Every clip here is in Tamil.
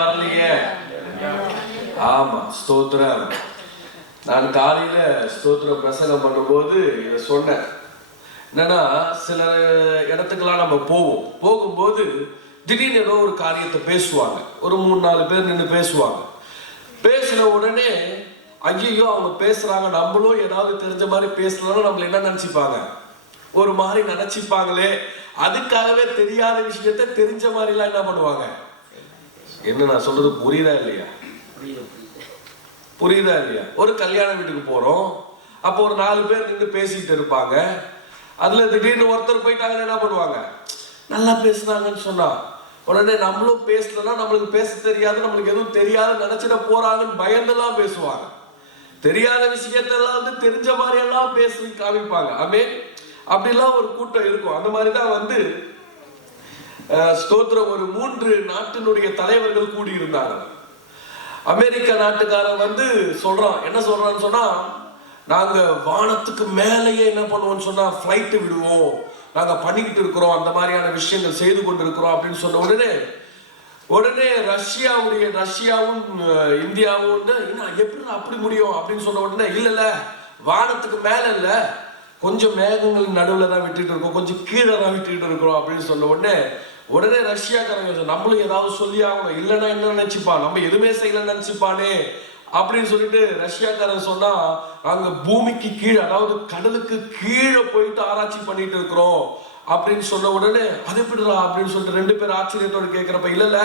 வரலையே. ஆமா, ஸ்தோத்திரம். நான் காலையில ஸ்தோத்திரம் பிரசங்கம் பண்ணும்போது இதை சொன்னேன். என்னன்னா, சில இடத்துக்கெல்லாம் நம்ம போகும்போது திடீர்னு ஏதோ ஒரு காரியத்தை பேசுவாங்க. ஒரு 3-4 பேர் நின்று பேசுவாங்க. பேசின உடனே ஐயோ அவங்க பேசுறாங்க, நம்மளும் ஏதாவது தெரிஞ்ச மாதிரி பேசலாம், நம்மள என்ன நினைச்சுப்பாங்க, ஒரு மாதிரி நினைச்சுப்பாங்களே. அதுக்காகவே தெரியாத விஷயத்த தெரிஞ்ச மாதிரிலாம் என்ன பண்ணுவாங்க. என்ன நான் சொல்றது புரியுதா இல்லையா? புரியுதா இல்லையா? ஒரு கல்யாண வீட்டுக்கு போறோம், அப்போ ஒரு 4 பேர் நின்று பேசிட்டு இருப்பாங்க. அதுல திடீர்னு ஒருத்தர் போயிட்டாங்கன்னு என்ன பண்ணுவாங்க, நல்லா பேசுனாங்கன்னு சொன்னா உடனே நம்மளும் பேசலன்னா நம்மளுக்கு பேச தெரியாது, நம்மளுக்கு எதுவும் தெரியாது நினைச்சிட போறாங்கன்னு பயந்தெல்லாம் பேசுவாங்க. தெரியாத விஷயத்தெல்லாம் வந்து தெரிஞ்ச மாதிரி எல்லாம் பேசி காமிப்பாங்க. அப்படிலாம் ஒரு கூட்டம் இருக்கும். அந்த மாதிரிதான் ஸ்தோத்திரம் ஒரு 3 நாட்டினுடைய தலைவர்கள் கூடி இருந்தாங்க. அமெரிக்க நாட்டுக்காரன் சொல்றான், என்ன சொல்றான்னு சொன்னா, நாங்க வானத்துக்கு மேலேயே என்ன பண்ணுவோம்னு சொன்னா ஃபிளைட் விடுவோம், நாங்க பண்ணிக்கிட்டு இருக்கிறோம், அந்த மாதிரியான விஷயங்கள் செய்து கொண்டு இருக்கிறோம் அப்படின்னு சொன்ன உடனே ரஷ்யாவும் இந்தியாவும் எப்படி அப்படி முடியும் அப்படின்னு சொன்ன உடனே, இல்ல வானத்துக்கு மேல இல்ல, கொஞ்சம் மேகங்கள் நடுவுல தான் விட்டுட்டு இருக்கோம், கொஞ்சம் கீழே தான் விட்டுட்டு இருக்கிறோம் அப்படின்னு சொன்ன உடனே ரஷ்யாக்காரங்க நம்மளும் ஏதாவது சொல்லி ஆகணும், இல்லைன்னா என்ன நினைச்சுப்பான், நம்ம எதுவுமே செய்யலன்னு நினைச்சுப்பானே அப்படின்னு சொல்லிட்டு ரஷ்யாக்காரன் சொன்னா, அங்க பூமிக்கு கீழே, அதாவது கடலுக்கு கீழே போயிட்டு ஆராய்ச்சி பண்ணிட்டு இருக்கிறோம் அப்படின்னு சொன்ன உடனே, அது எப்படிடா அப்படின்னு சொல்லிட்டு 2 பேர் ஆச்சரியத்தோடு கேட்கிறப்ப, இல்ல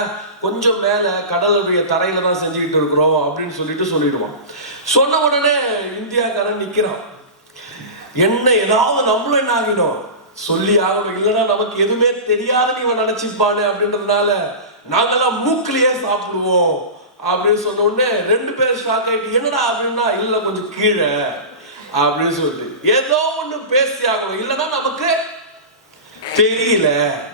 கொஞ்சம் மேல கடலுடைய தரையில தான் செஞ்சுக்கிட்டு இருக்கிறோம் அப்படின்னு சொல்லிடுவான். சொன்ன உடனே இந்தியாக்காரன் நிக்கிறான், என்ன ஏதாவது நம்மளும் என்ன ஆகிடும் சொல்லி ஆகணும், இல்லைன்னா நமக்கு எதுவுமே தெரியாதுன்னு இவன் நினைச்சுப்பானு அப்படின்றதுனால நாங்கெல்லாம் மூக்கிலேயே சாப்பிடுவோம் அப்படின்னு சொன்ன உடனே 2 பேர் ஷாக் ஆயிட்டு, என்னடா அப்படின்னா, இல்ல கொஞ்சம் கீழே அப்படின்னு சொல்லிட்டு ஏதோ ஒண்ணு பேசி ஆகணும், இல்லைன்னா நமக்கு தெரியல,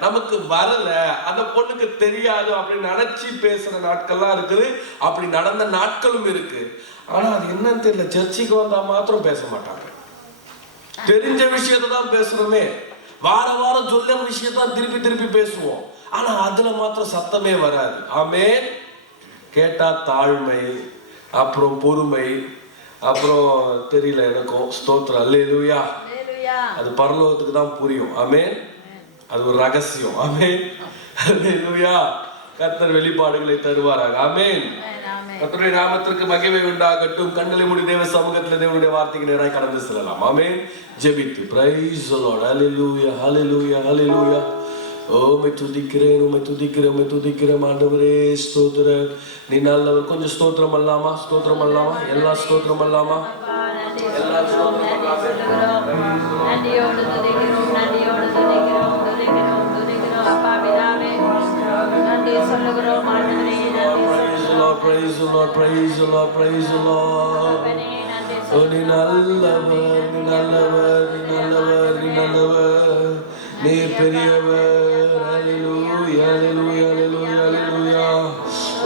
நமக்கு வரல, அந்த பொண்ணுக்கு தெரியாது அப்படின்னு நினைச்சு பேசுற நாட்கள்லாம் இருக்குது. அப்படி நடந்த நாட்களும் இருக்கு. ஆனா அது என்னன்னு தெரியல, சர்ச்சுக்கு வந்தா மாத்திரம் பேச மாட்டாங்க. தெரிஞ்ச விஷயத்தை தான் பேசுறோமே, வாரம் சொல்ல விஷயத்தான் திருப்பி பேசுவோம், ஆனா அதுல மாத்திரம் சத்தமே வராது. ஆமென். கேட்டா தாழ்மை, அப்புறம் பொறுமை, அப்புறம் தெரியல எனக்கும். ஸ்தோத்திரம். அல்லேலூயா. அது பரலோகத்துக்கு தான் புரியும். ஆமென். அது ஒரு ரகசியம். ஆமென். அல்லேலூயா. கர்த்தர் வெளிப்பாடுகளை தருவாராக. ஆமென். கர்த்தருடைய நாமத்திற்கு மகிமை உண்டாகட்டும். கண்களை மூடி தேவ சமூகத்தில் தேவனுடைய வார்த்தைக்கு நேராக கடந்து செல்லலாம். ஆமென். ஜெபித்து பிரைஸ் தி லார்ட். ஹalleluya ஹalleluya ஹalleluya. உம்மை துதிக்கிறேன் ஆண்டவரே. ஸ்தோத்திரம். நீ நல்லவர். கொஞ்சம் ஸ்தோத்திரம் அல்லாமா, எல்லா ஸ்தோத்திரம் அல்லாமா, எல்லா ஸ்தோத்திரம் Praise the Lord. Oh, நீ நல்லவர், நீ பெரியவர். Hallelujah, hallelujah, hallelujah, hallelujah.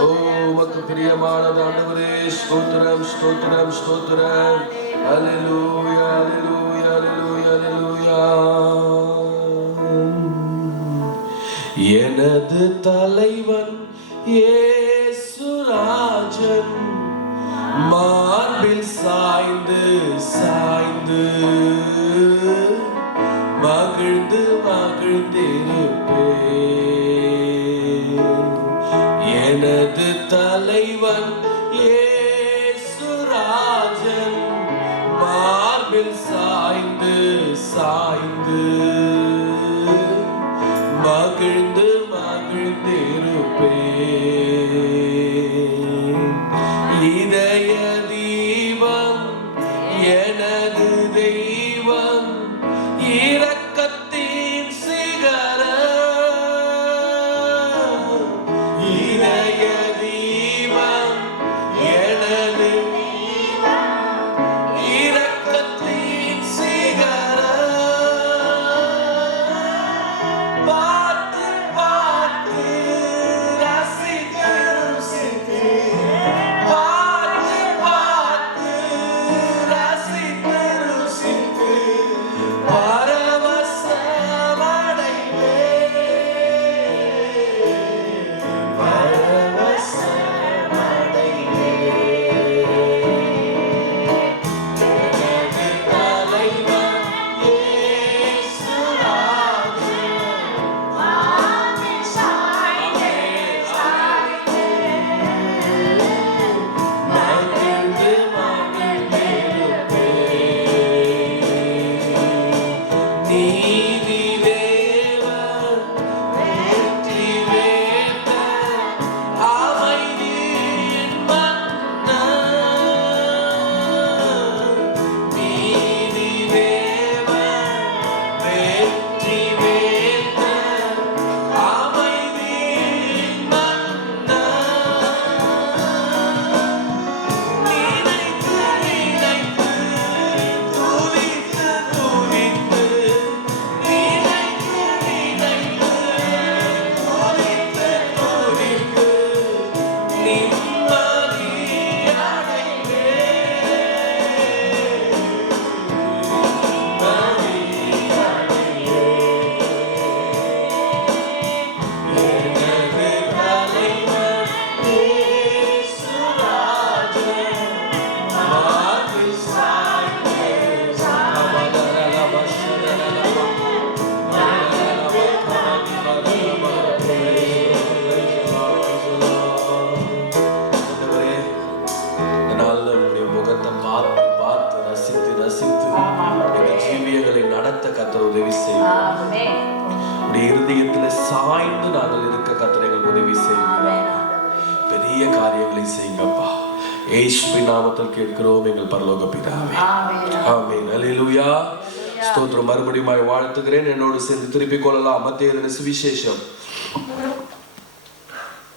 Oh, உமக்கு பிரியமானது ஆண்டவரே. ஸ்தோத்திரம். Hallelujah, hallelujah, hallelujah, hallelujah. எனது தலைவன் இயேசுராஜன் மார்பில் சாய்ந்து மகிழ்ந்திருப்பேன். எனது தலைவன் இயேசுராஜன் மார்பில் சாய்ந்து மகிழ்ந்திருப்பேன். இதய தீபம் எனது தெய்வம், இரக்கத்தின் சிகரம். இதய தீபம் எனது இரக்கத்தின் சிகரம். பார்த்து இருதயத்தில் சாய்ந்து நாங்கள் இருக்க கர்த்தர் எங்களுக்கு உதவி செய்யுங்க. பெரிய காரியங்களை செய்யுங்கப்பா. இயேசுவின் நாமத்தில் கேட்கிறோம் எங்கள் பரலோக பிதாவே. ஆமென். அல்லேலூயா. ஸ்தோத்திரம். மறுபடியும் வாழ்த்துகிறேன். என்னோடு சேர்ந்து திருப்பிக் கொள்ளலாம். மத்தேயு எழுதின சுவிசேஷம்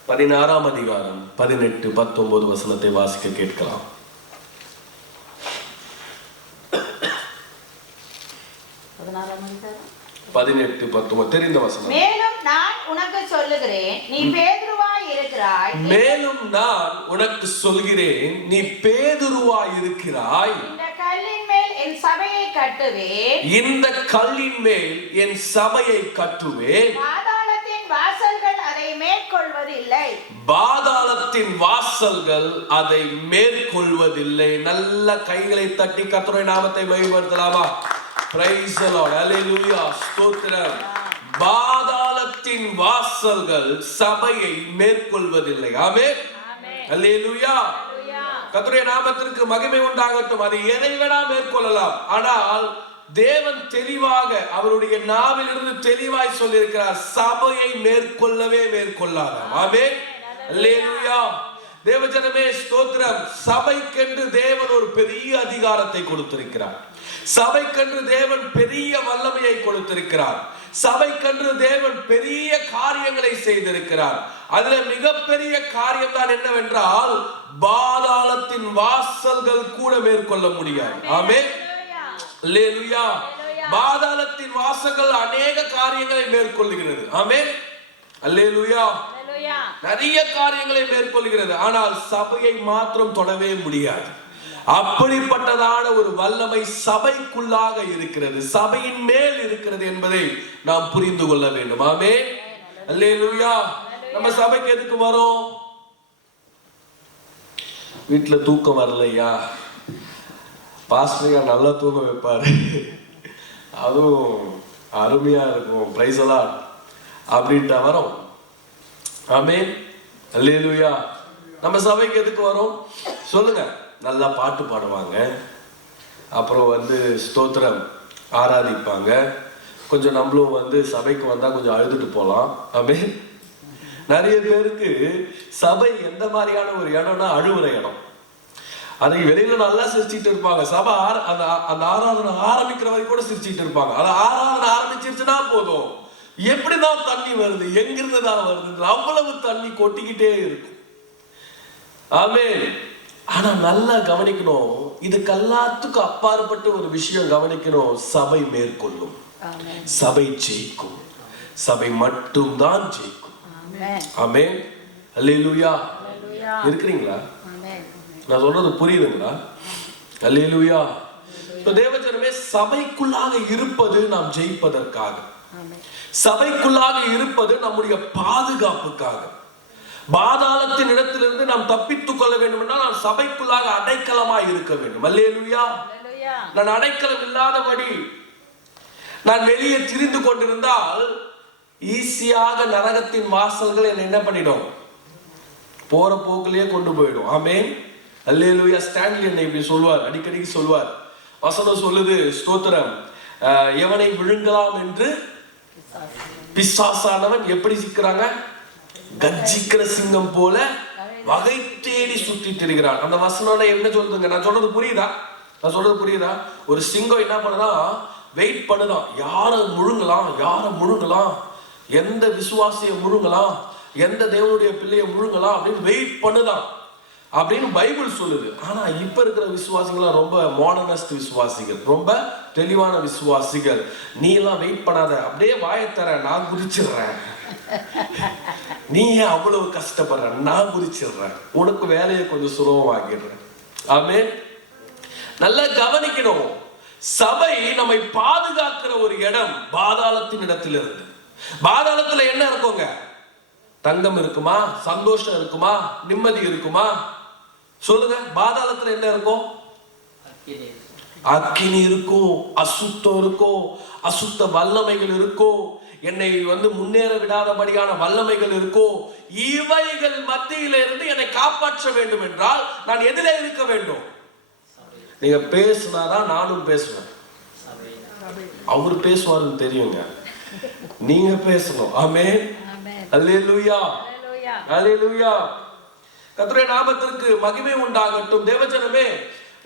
16ஆம் அதிகாரம் 18, 19 வசனத்தை வாசிக்க கேட்கலாம். 18, 19 தெரிந்த வசனம். மேலும் நான் உனக்கு சொல்லுகிறேன், நீ பேதுருவாய் இருக்கிறாய். மேலும் நான் உனக்கு சொல்கிறேன், நீ பேதுருவாய் இருக்கிறாய். இந்த கல்லின் மேல் என் சபையை கட்டுவேன். இந்த கல்லின் மேல் என் சபையை கட்டுவேன். பாதாளத்தின் வாசல்கள் அதை மேற்கொள்வதில்லை. பாதாளத்தின் வாசல்கள் அதை மேற்கொள்வதில்லை. நல்ல கைகளை தட்டி கர்த்தருடைய நாமத்தை மகிமைப்படுத்தலாமா? Praise the Lord. Hallelujah. ஸ்தோத்திரம். பாதாளத்தின் வாசல்கள் சபையை மேற்கொள்வதில்லை. ஆமென். ஹல்லேலூயா. கர்த்தருடைய நாமத்திற்கு மகிமை உண்டாகட்டும். அதை எதை வேணா மேற்கொள்ளலாம். ஆனால் தேவன் தெளிவாக அவருடைய நாவிலிருந்து தெளிவாய் சொல்லியிருக்கிறார், சபையை மேற்கொள்ளாதாம். ஆமென். ஹல்லேலூயா. தேவஜனமே ஸ்தோத்திரம். சபைக்கென்று தேவன் ஒரு பெரிய அதிகாரத்தை கொடுத்திருக்கிறார். சபைக்கென்று தேவன் பெரிய வல்லமையை கொடுத்திருக்கிறார். சபைக்கென்று தேவன் பெரிய காரியங்களை செய்திருக்கிறார். அதுல மிகப்பெரிய காரியம் தான் என்னவென்றால், பாதாளத்தின் வாசல்கள் கூட மேற்கொள்ள முடியாது. ஆமென். அல்லேலூயா. பாதாளத்தின் வாசல்கள் அநேக காரியங்களை மேற்கொள்கிறது. ஆமென். அல்லேலூயா. நிறைய காரியங்களை மேற்கொள்கிறது. ஆனால் சபையை மாத்திரம் தொடவே முடியாது. அப்படிப்பட்டதான ஒரு வல்லமை சபைக்குள்ளாக இருக்கிறது, சபையின் மேல் இருக்கிறது என்பதை நாம் புரிந்து கொள்ள வேண்டும். ஆமென். அல்லேலூயா. நம்ம சபைக்கு எதுக்கு வரோம்? வீட்டுல தூக்கம் வரலையா? பாஸ்டர் நல்லா தூங்க வைப்பாரு, அதுவும் அருமையா இருக்கும், பிரைஸ் எல்லாம் அப்படின்ட்டு வரோம். ஆமென். அல்லேலூயா. நம்ம சபைக்கு எதுக்கு வரோம் சொல்லுங்க? நல்லா பாட்டு பாடுவாங்க, அப்புறம் ஸ்தோத்திரம் ஆராதிப்பாங்க. கொஞ்சம் நம்மளும் சபைக்கு வந்தா கொஞ்சம் அழுதுட்டு போகலாம். ஆமென். நிறைய பேருக்கு சபை எந்த மாதிரியான ஒரு இடம்னா அழுவுற இடம். அதை வெளியில நல்லா சிரிச்சுட்டு இருப்பாங்க. சபை அந்த ஆராதனை ஆரம்பிக்கிற வரைக்கும் கூட சிரிச்சுட்டு இருப்பாங்க. அது ஆராதனை ஆரம்பிச்சிருச்சுன்னா போதும், எப்படிதான் தண்ணி வருது, எங்கிருந்து தான் வருது, அவ்வளவு தண்ணி கொட்டிக்கிட்டே இருக்கும். ஆமென். ஆனா நல்லா கவனிக்கணும், இதுக்கெல்லாத்துக்கும் அப்பாற்பட்ட ஒரு விஷயம் கவனிக்கணும். சபை மேற்கொள்ளும், சபை ஜெயிக்கும், சபை மட்டும் தான் ஜெயிக்கும். ஆமென். அல்லேலூயா. இருக்கிறீங்களா? நான் சொல்றது புரியுதுங்களா? அல்லேலூயா. தேவஜனமே, சபைக்குள்ளாக இருப்பது நாம் ஜெயிப்பதற்காக, சபைக்குள்ளாக இருப்பது நம்முடைய பாதுகாப்புக்காக. பாதாளத்தின் இடத்திலிருந்து நாம் தப்பித்துக் கொள்ள வேண்டும் என்றால் நாம் சபைக்குள்ளாக அடைக்கலமாய் இருக்க வேண்டும். அல்லேலூயா. நான் அடைக்கலம் இல்லாதபடி நான் வெளியே திரிந்து கொண்டிருந்தால் ஈஸியாக நரகத்தின் வாசல்கள் என்ன பண்ணிடும்? போற போக்கிலேயே கொண்டு போயிடும். ஆமென். அல்லேலூயா. ஸ்டான்லி என்னை இப்படி சொல்வார், அடிக்கடி சொல்வார். வசனம் சொல்லுது, ஸ்தோத்திரம், எவனை விழுங்கலாம் என்று பிசாசானவன் எப்படி சிக்கிறாங்க? கர்ஜிக்கிற சிங்கம் போல வகை தேடி சுற்றி திரிகிறான். அந்த வசனம் என்ன சொல்லுதுங்க? நான் சொல்றது புரியுதா? ஒரு சிங்கம் என்ன பண்ணுதான்? வெயிட் பண்ணுதான், யாரை முழுங்கலாம், எந்த விசுவாசியை முழுங்கலாம், எந்த தேவனுடைய பிள்ளையை முழுங்கலாம் அப்படின்னு வெயிட் பண்ணுதான் அப்படின்னு பைபிள் சொல்லுது. ஆனா இப்ப இருக்கிற விசுவாசிகள் ரொம்ப மாடர்னிஸ்ட் விசுவாசிகள், ரொம்ப தெளிவான விசுவாசிகள். நீ எல்லாம் வெயிட் பண்ணாத, அப்படியே வாயத்தர, நான் குதிச்சிடுறேன். நீ ஏன் அவ்வளவு கஷ்டப்படுற? நான் குதிச்சிடுறேன், உனக்கு வேலையை கொஞ்சம் சுலபமாக்கிடுறேன். ஆமென். நல்லா கவனிக்கணும், சபை நம்மை பாதுகாக்கிற ஒரு இடம் பாதாளத்தின் இடத்திலிருந்து. பாதாளத்துல என்ன இருக்குங்க? தங்கம் இருக்குமா? சந்தோஷம் இருக்குமா? நிம்மதி இருக்குமா? சொல்லுங்க. பாதாளத்துல என்ன இருக்கும்? அக்கினி இருக்கும், அசுத்தம் இருக்கும், அசுத்த வல்லமைகள் இருக்கும், என்னை முன்னேற விடாதபடியான வல்லமைகள் இருக்கும். இவைகள் மத்தியில இருந்து என்னை காப்பாற்ற வேண்டும் என்றால் நான் எதிலே இருக்க வேண்டும்? நீங்க பேசினாதான் நானும் பேசுவேன். அவர் பேசுவாருன்னு தெரியுங்க. நீங்க பேசணும். ஆமென். அல்லேலூயா, அல்லேலூயா. கர்த்தருடைய நாமத்திற்கு மகிமை உண்டாகட்டும். தேவஜனமே,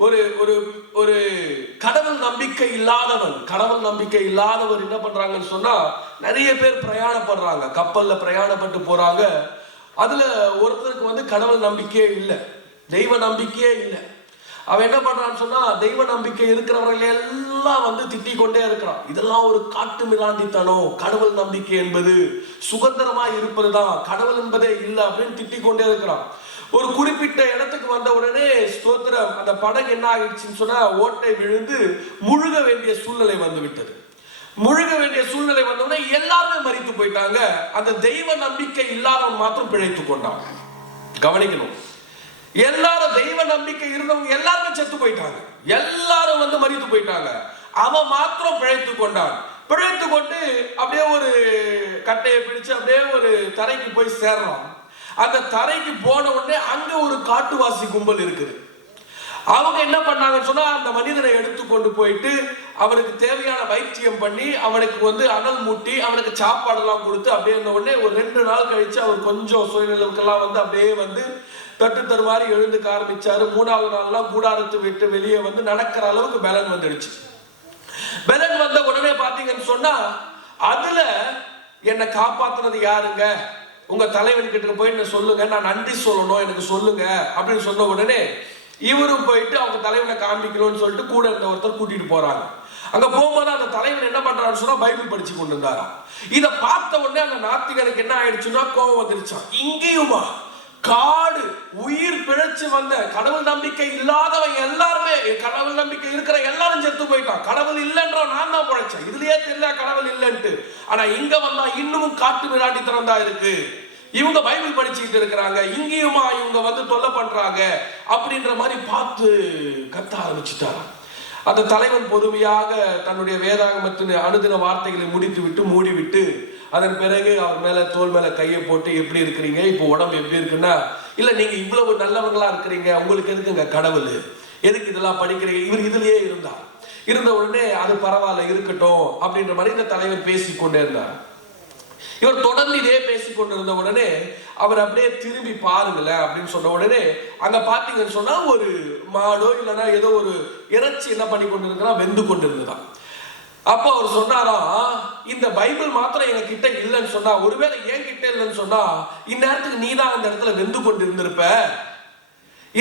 ஒரு ஒரு ஒரு கடவுள் நம்பிக்கை இல்லாதவர் என்ன பண்றாங்கன்னு சொன்னா, நிறைய பேர் பிரயாணப்படுறாங்க, கப்பல்ல பிரயாணப்பட்டு போறாங்க. அதுல ஒருத்தருக்கு கடவுள் நம்பிக்கையே இல்லை, தெய்வ நம்பிக்கையே இல்லை. அவன் என்ன பண்றான்னு சொன்னா, தெய்வ நம்பிக்கை இருக்கிறவர்கள் எல்லாம் திட்டிக் கொண்டே இருக்கிறான். இதெல்லாம் ஒரு காட்டு மிராண்டித்தனம். கடவுள் நம்பிக்கை என்பது சுதந்திரமா இருப்பதுதான், கடவுள் என்பதே இல்லை அப்படின்னு திட்டிக் கொண்டே இருக்கிறான். ஒரு குறிப்பிட்ட இடத்துக்கு வந்த உடனே ஸ்தோத்திரம், அந்த படகு என்ன ஆயிடுச்சுன்னு சொன்னா, ஓட்டை விழுந்து முழுக வேண்டிய சூழ்நிலை வந்து விட்டது. முழுக வேண்டிய சூழ்நிலை வந்தவுடனே எல்லாருமே மரித்து போயிட்டாங்க. அந்த தெய்வ நம்பிக்கை இல்லாதவன் மாத்திரம் பிழைத்து கொண்டான். கவனிக்கணும், எல்லாரும் தெய்வ நம்பிக்கை இருந்தவங்க எல்லாருமே செத்து போயிட்டாங்க, எல்லாரும் மரித்து போயிட்டாங்க. அவன் மாத்திரம் பிழைத்து கொண்டான். பிழைத்து கொண்டு அப்படியே ஒரு கட்டையை பிடிச்சு அப்படியே ஒரு தரைக்கு போய் சேர்றான். அந்த தரைக்கு போன உடனே அங்க ஒரு காட்டுவாசி கும்பல் இருக்குது. அவங்க என்ன பண்ணாங்கன்னு சொன்னா, அந்த மனிதனை எடுத்து கொண்டு போயிட்டு அவனுக்கு தேவையான வைத்தியம் பண்ணி அவனுக்கு அனல் மூட்டி அவனுக்கு சாப்பாடு எல்லாம் கொடுத்து அப்படியே இருந்த உடனே ஒரு 2 நாள் கழிச்சு அவர் கொஞ்சம் சுயநிலவுக்கெல்லாம் அப்படியே தட்டு தருமாறி எழுந்துக்க ஆரம்பிச்சாரு. 3வது நாள்லாம் கூடாரத்தை விட்டு வெளியே நடக்கிற அளவுக்கு பலன் வந்துடுச்சு. பலன் வந்த உடனே பாத்தீங்கன்னு சொன்னா, அதுல என்னை காப்பாத்துனது யாருங்க, உங்க தலைவன் கிட்ட போய் சொல்லுங்க, நான் நன்றி சொல்லணும், எனக்கு சொல்லுங்க அப்படின்னு சொன்ன உடனே இவரும் போயிட்டு அவங்க தலைவனை காண்பிக்கணும்னு சொல்லிட்டு கூட இருந்த ஒருத்தர் கூட்டிட்டு போறாங்க. அங்க போகும்போது அந்த தலைவன் என்ன பண்றான்னு சொன்னா, பைபிள் படிச்சு கொண்டு இருந்தாராம். இதை பார்த்த உடனே அந்த நாத்திகருக்கு என்ன ஆயிடுச்சுன்னா, கோபம் வந்துருச்சான். இங்கேயுமா காடு உயிர் பிழைச்சு வந்த கடவுள் நம்பிக்கை இல்லாதவங்க எல்லாருமே, கடவுள் நம்பிக்கை இருக்கிற எல்லாரும் செத்து போயிட்டான். கடவுள் இல்லைன்ற நான் தான் பிழைச்சேன், இதுலயே தெரியல கடவுள் இல்லைன்ட்டு. ஆனா இங்க வந்தா இன்னமும் காட்டு மிராண்டித்தனம் தான் இருக்கு. இவங்க பைபிள் படிச்சுக்கிட்டு இருக்கிறாங்க, இங்கேயுமா இவங்க தொல்லை பண்றாங்க அப்படின்ற மாதிரி பார்த்து கத்த ஆரம்பிச்சுட்டாங்க. அந்த தலைவன் பொறுமையாக தன்னுடைய வேதாகமத்தின் அனுதின வார்த்தைகளை முடித்து விட்டு மூடிவிட்டு அதன் பிறகு அவர் மேல தோல் மேல கையை போட்டு, எப்படி இருக்கிறீங்க, இப்போ உடம்பு எப்படி இருக்குன்னா, இல்ல நீங்க இவ்வளவு நல்லவங்களா இருக்கிறீங்க, உங்களுக்கு எதுக்குங்க கடவுள், எதுக்கு இதெல்லாம் படிக்கிறீங்க. இவர் இதுலயே இருந்த உடனே அது பரவாயில்ல இருக்கட்டும் அப்படின்ற மாதிரி இந்த தலைவர் பேசிக்கொண்டே இருந்தார். இவர் தொடர்ந்து இதே பேசிக் கொண்டிருந்த உடனே அவர் அப்படியே திரும்பி பாருங்களேன் அப்படின்னு சொன்ன உடனே அங்க பாத்தீங்கன்னு சொன்னா, ஒரு மாடோ இல்லைன்னா ஏதோ ஒரு இறைச்சி என்ன பண்ணி கொண்டிருந்தா வெந்து கொண்டிருந்ததான். அப்போ அவர் சொன்னாராம், இந்த பைபிள் மாத்திரம் என்கிட்ட இல்லைன்னு சொன்னா, ஒருவேளை என் கிட்ட இல்லைன்னு சொன்னா இந்நேரத்துக்கு நீ தான் அந்த இடத்துல வெந்து கொண்டு இருந்திருப்ப.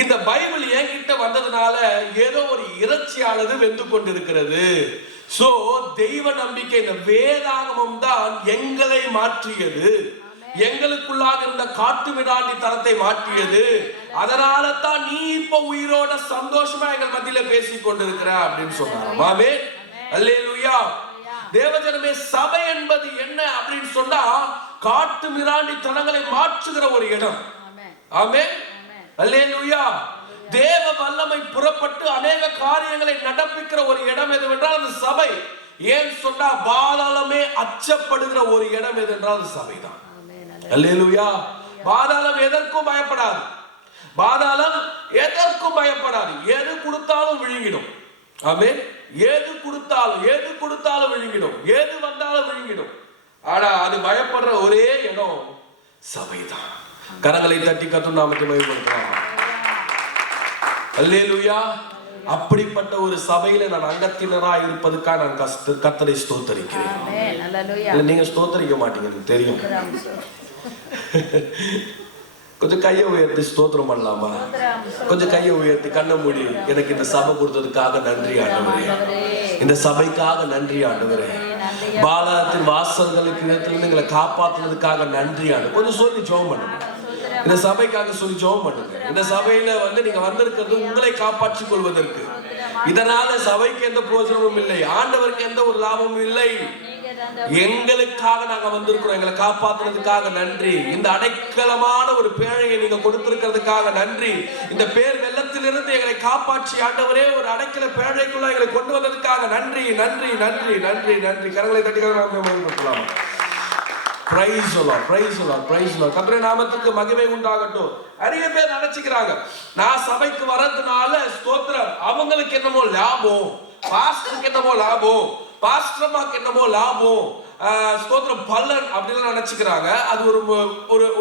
இந்த பைபிள் என்கிட்ட வந்ததுனால ஏதோ ஒரு இறைச்சியானது வெந்து கொண்டிருக்கிறது. சோ தெய்வ நம்பிக்கை, இந்த வேதாகமம் தான் எங்களை மாற்றியது, எங்களுக்குள்ளாக இருந்த காட்டு மிராண்டி தனத்தை மாற்றியது. அதனால தான் நீ இப்ப உயிரோட சந்தோஷமா எங்கள் மத்தியில பேசிக் கொண்டிருக்கிற அப்படின்னு சொன்னார். ஆமென், அல்லேலூயா. தேவஜனமே, சபை என்பது என்ன அப்படின்னு சொன்னா, காட்டு மிராண்டி தனங்களை மாற்றுகிற ஒரு இடம். ஆமென், அல்லேலூயா. தேவ வல்லமை புறப்பட்டு அநேக காரியங்களை நடப்பிக்கிற ஒரு இடம் எதுவென்றால் அது சபை. ஏன் சொன்னா, பாதாளமே அச்சப்படுகிற ஒரு இடம் எதென்றால் அது சபைதான். அல்லேலூயா. பாதாளம் எதற்கும் பயப்படாது, பாதாளம் எதற்கும் பயப்படாது. எது கொடுத்தாலும் விழுங்கிடும். ஆமென். எது கொடுத்தாலும் விழுங்கிடும், எது வந்தாலும் விழுங்கிடும். ஆனா அது பயப்படுற ஒரே இடம் சபைதான். கரங்களை தட்டி கர்த்தர் நாமத்தை மகிமைப்படுத்தலாம். அல்லேலூயா. அப்படிப்பட்ட ஒரு சபையில நான் அங்கத்தினரா இருப்பதுக்காக நான் கர்த்தரை ஸ்தோத்தரிக்கிறேன். நீங்க ஸ்தோத்தரிக்க மாட்டீங்க, எனக்கு தெரியும். கொஞ்சம் கையை உயர்த்தி ஸ்தோத்திரம் பண்ணலாமா? கொஞ்சம் கையை உயர்த்தி கண்ணை மூடி, எனக்கு இந்த சபை கொடுத்ததுக்காக நன்றி ஆண்டவரே, இந்த சபைக்காக நன்றி ஆண்டவரே, பாலாத்தின் வாசல்களுக்கு இடத்துல எங்களை காப்பாற்றுனதுக்காக நன்றி ஆண்டு. கொஞ்சம் சொல்லி ஜெபம் பண்ணுங்க, இந்த சபைக்காக சொல்லி ஜெபம் பண்ணுங்க. இந்த சபையில நீங்க வந்திருக்கிறது உங்களை காப்பாற்றிக் கொள்வதற்கு. இதனால சபைக்கு எந்த பிரயோஜனமும் இல்லை, ஆண்டவருக்கு எந்த ஒரு லாபமும் இல்லை. எங்களுக்காக நாங்க வந்திருக்கிறோம், எங்களை காப்பாற்றுறதுக்காக நன்றி. இந்த அடைக்கலமான ஒரு பேழையை நீங்க கொடுத்திருக்கிறதுக்காக நன்றி. இந்த பேர் வெள்ளத்திலிருந்து எங்களை காப்பாற்றி ஆண்டவரே ஒரு அடைக்கல பேழைக்குள்ள எங்களை கொண்டு வந்ததுக்காக நன்றி, நன்றி, நன்றி, நன்றி, நன்றி. கரங்களை தட்டிக்கலாம். Praise the Lord, praise the Lord, praise the Lord. கர்த்தருடைய நாமத்துக்கு மகிமை உண்டாகட்டும். நிறைய பேர் நினைச்சுக்கிறாங்க, நான் சபைக்கு வரதுனால ஸ்தோத்திரம் அவங்களுக்கு என்னமோ லாபம், பாஸ்டருக்கு என்னமோ லாபம், பாஸ்டர்மாக்கு என்னமோ லாபம், ஸ்தோத்திரம் பலன் அப்படின்னு நினைச்சுக்கிறாங்க. அது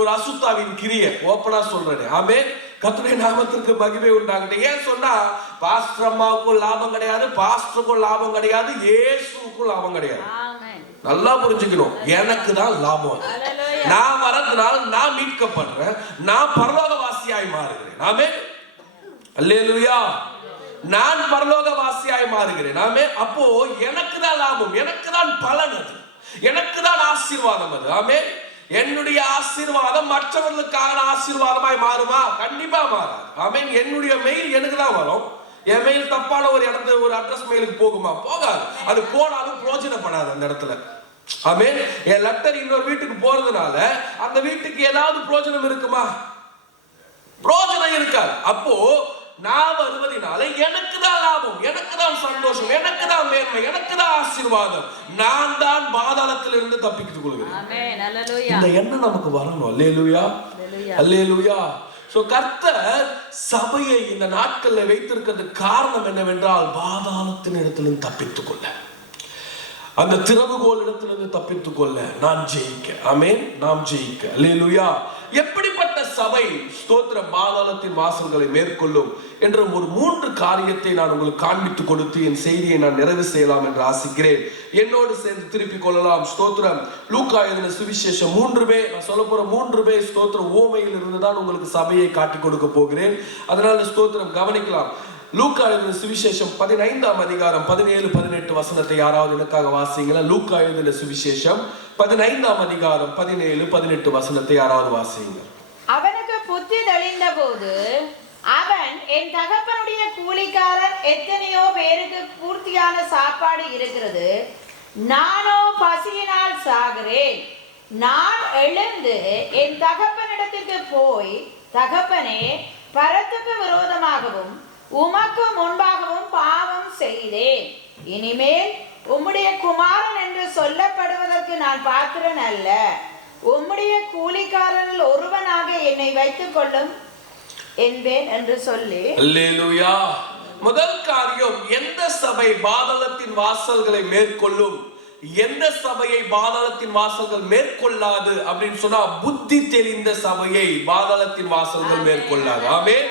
ஒரு அசுத்தாவின் கிரியை. ஓப்பனா சொல்றேன். ஆமென். கர்த்தருடைய நாமத்திற்கு மகிமை உண்டாகட்டும். ஏன் சொன்னா பாஸ்டர் அம்மாவுக்கும் லாபம் கிடையாது, பாஸ்டருக்கும் லாபம் கிடையாது, இயேசுவுக்கும் லாபம் கிடையாது. நல்லா புரிஞ்சுக்கணும். எனக்கு தான் லாபம். நான் வரதுனால நான் மீட்கப்படுறேன், நான் பரலோகவாசியாய் மாறுகிறேன். ஆமென். அல்லேலூயா. நான் பரலோகவாசியாய் மாறுகிறேன். ஆமென். அப்போ எனக்கு தான் லாபம், எனக்கு தான் பலன், அது எனக்கு தான் ஆசீர்வாதம் அது. ஆமென். என்னுடைய ஆசீர்வாதம் மற்றவர்களுக்கான ஆசீர்வாதமாய் மாறுமா? கண்டிப்பா மாறாது. ஆமென். என்னுடைய மெயில் எனக்கு தான் வரும். என் மெயில் தப்பான ஒரு இடத்துல ஒரு அட்ரஸ் மெயிலுக்கு போகுமா? போகாது. அது போனாலும் பிரயோஜனப்படாது அந்த இடத்துல. ஆமென். என் லெட்டர் இன்னொரு வீட்டுக்கு போறதுனால அந்த வீட்டுக்கு ஏதாவது பிரயோஜனம் இருக்குமா? பிரயோஜனம் இருக்காது. அப்போ நான் வருவதனால எனக்கு தான் லாபம், எனக்கு தான் சந்தோஷம், எனக்கு தான் மேன்மை, எனக்கு தான் ஆசீர்வாதம். நான் தான் பாதாளத்திலிருந்து தப்பித்துக் கொள்கிறேன். ஆமென். அல்லேலூயா. இந்த எண்ணம் நமக்கு வரணும். அல்லேலூயா. அல்லேலூயா. சோ கர்த்தர் சபையை இந்த நாட்களில் வைத்திருக்கிறதுக்கு காரணம் என்னவென்றால் பாதாளத்தின் இடத்திலிருந்து தப்பித்துக் கொள்ள, அந்த திறவுகோல் இடத்திலிருந்து தப்பித்துக் கொள்ள, நான் ஜெயிக்க. ஆமென். நாம் ஜெயிக்க. அல்லேலூயா. எப்படிப்பட்ட சபை ஸ்தோத்திரம் பாதாளத்தின் வாசல்களை மேற்கொள்ளும் என்ற ஒரு 3 காரியத்தை நான் உங்களுக்கு காண்பித்து கொடுத்து என் செய்தியை நான் நிறைவு செய்யலாம் என்று ஆசிக்கிறேன். என்னோடு சேர்ந்து திருப்பிக் கொள்ளலாம். ஸ்தோத்திரம் லூக்கா எழுதின சுவிசேஷம் 3 நான் சொல்ல போற 3 ஸ்தோத்திரம் ஓமையில் இருந்து தான் உங்களுக்கு சபையை காட்டி கொடுக்க போகிறேன். அதனால ஸ்தோத்திரம் கவனிக்கலாம். லூக்கா எழுதின சுவிசேஷம் 15ஆம் அதிகாரம் 17, 18 வசனத்தை யாராவது எனக்காக வாசிங்களா? லூக்கா எழுதின சுவிசேஷம் 15ஆம் அதிகாரம் 17, 18 வசனத்தை யாராவது வாசிங்க. அவனுக்கு புத்தி தெளிந்த போது அவன், என் தகப்பனுடைய கூலிக்காரர் எத்தனையோ பேருக்கு பூர்த்தியான சாப்பாடு இருக்கிறது, நானோ பசியினால் சாகிறேன். நான் எழுந்து என் தகப்பனிடத்திற்கு போய், தகப்பனே, பரத்துக்கு விரோதமாகவும் உமக்கு முன்பாகவும் பாவம் செய்தேன். இனிமேல் உம்முடைய குமாரன் என்று சொல்லப்படுவதற்கு நான் பாத்திரன் அல்ல. உம்முடைய கூலிக்காரரில் ஒருவனாக என்னை வைத்துக் கொள்ளும் என்பேன் என்று சொல்லி. அல்லேலூயா. முதல் காரியம், எந்த சபை பாதாளத்தின் வாசல்களை மேற்கொள்ளும், எந்த சபையை பாதாளத்தின் வாசல்கள் மேற்கொள்ளாது அப்படின்னு சொன்னா, புத்தி தெரிந்த சபையை பாதாளத்தின் வாசல்கள் மேற்கொள்ளாது. ஆமென்.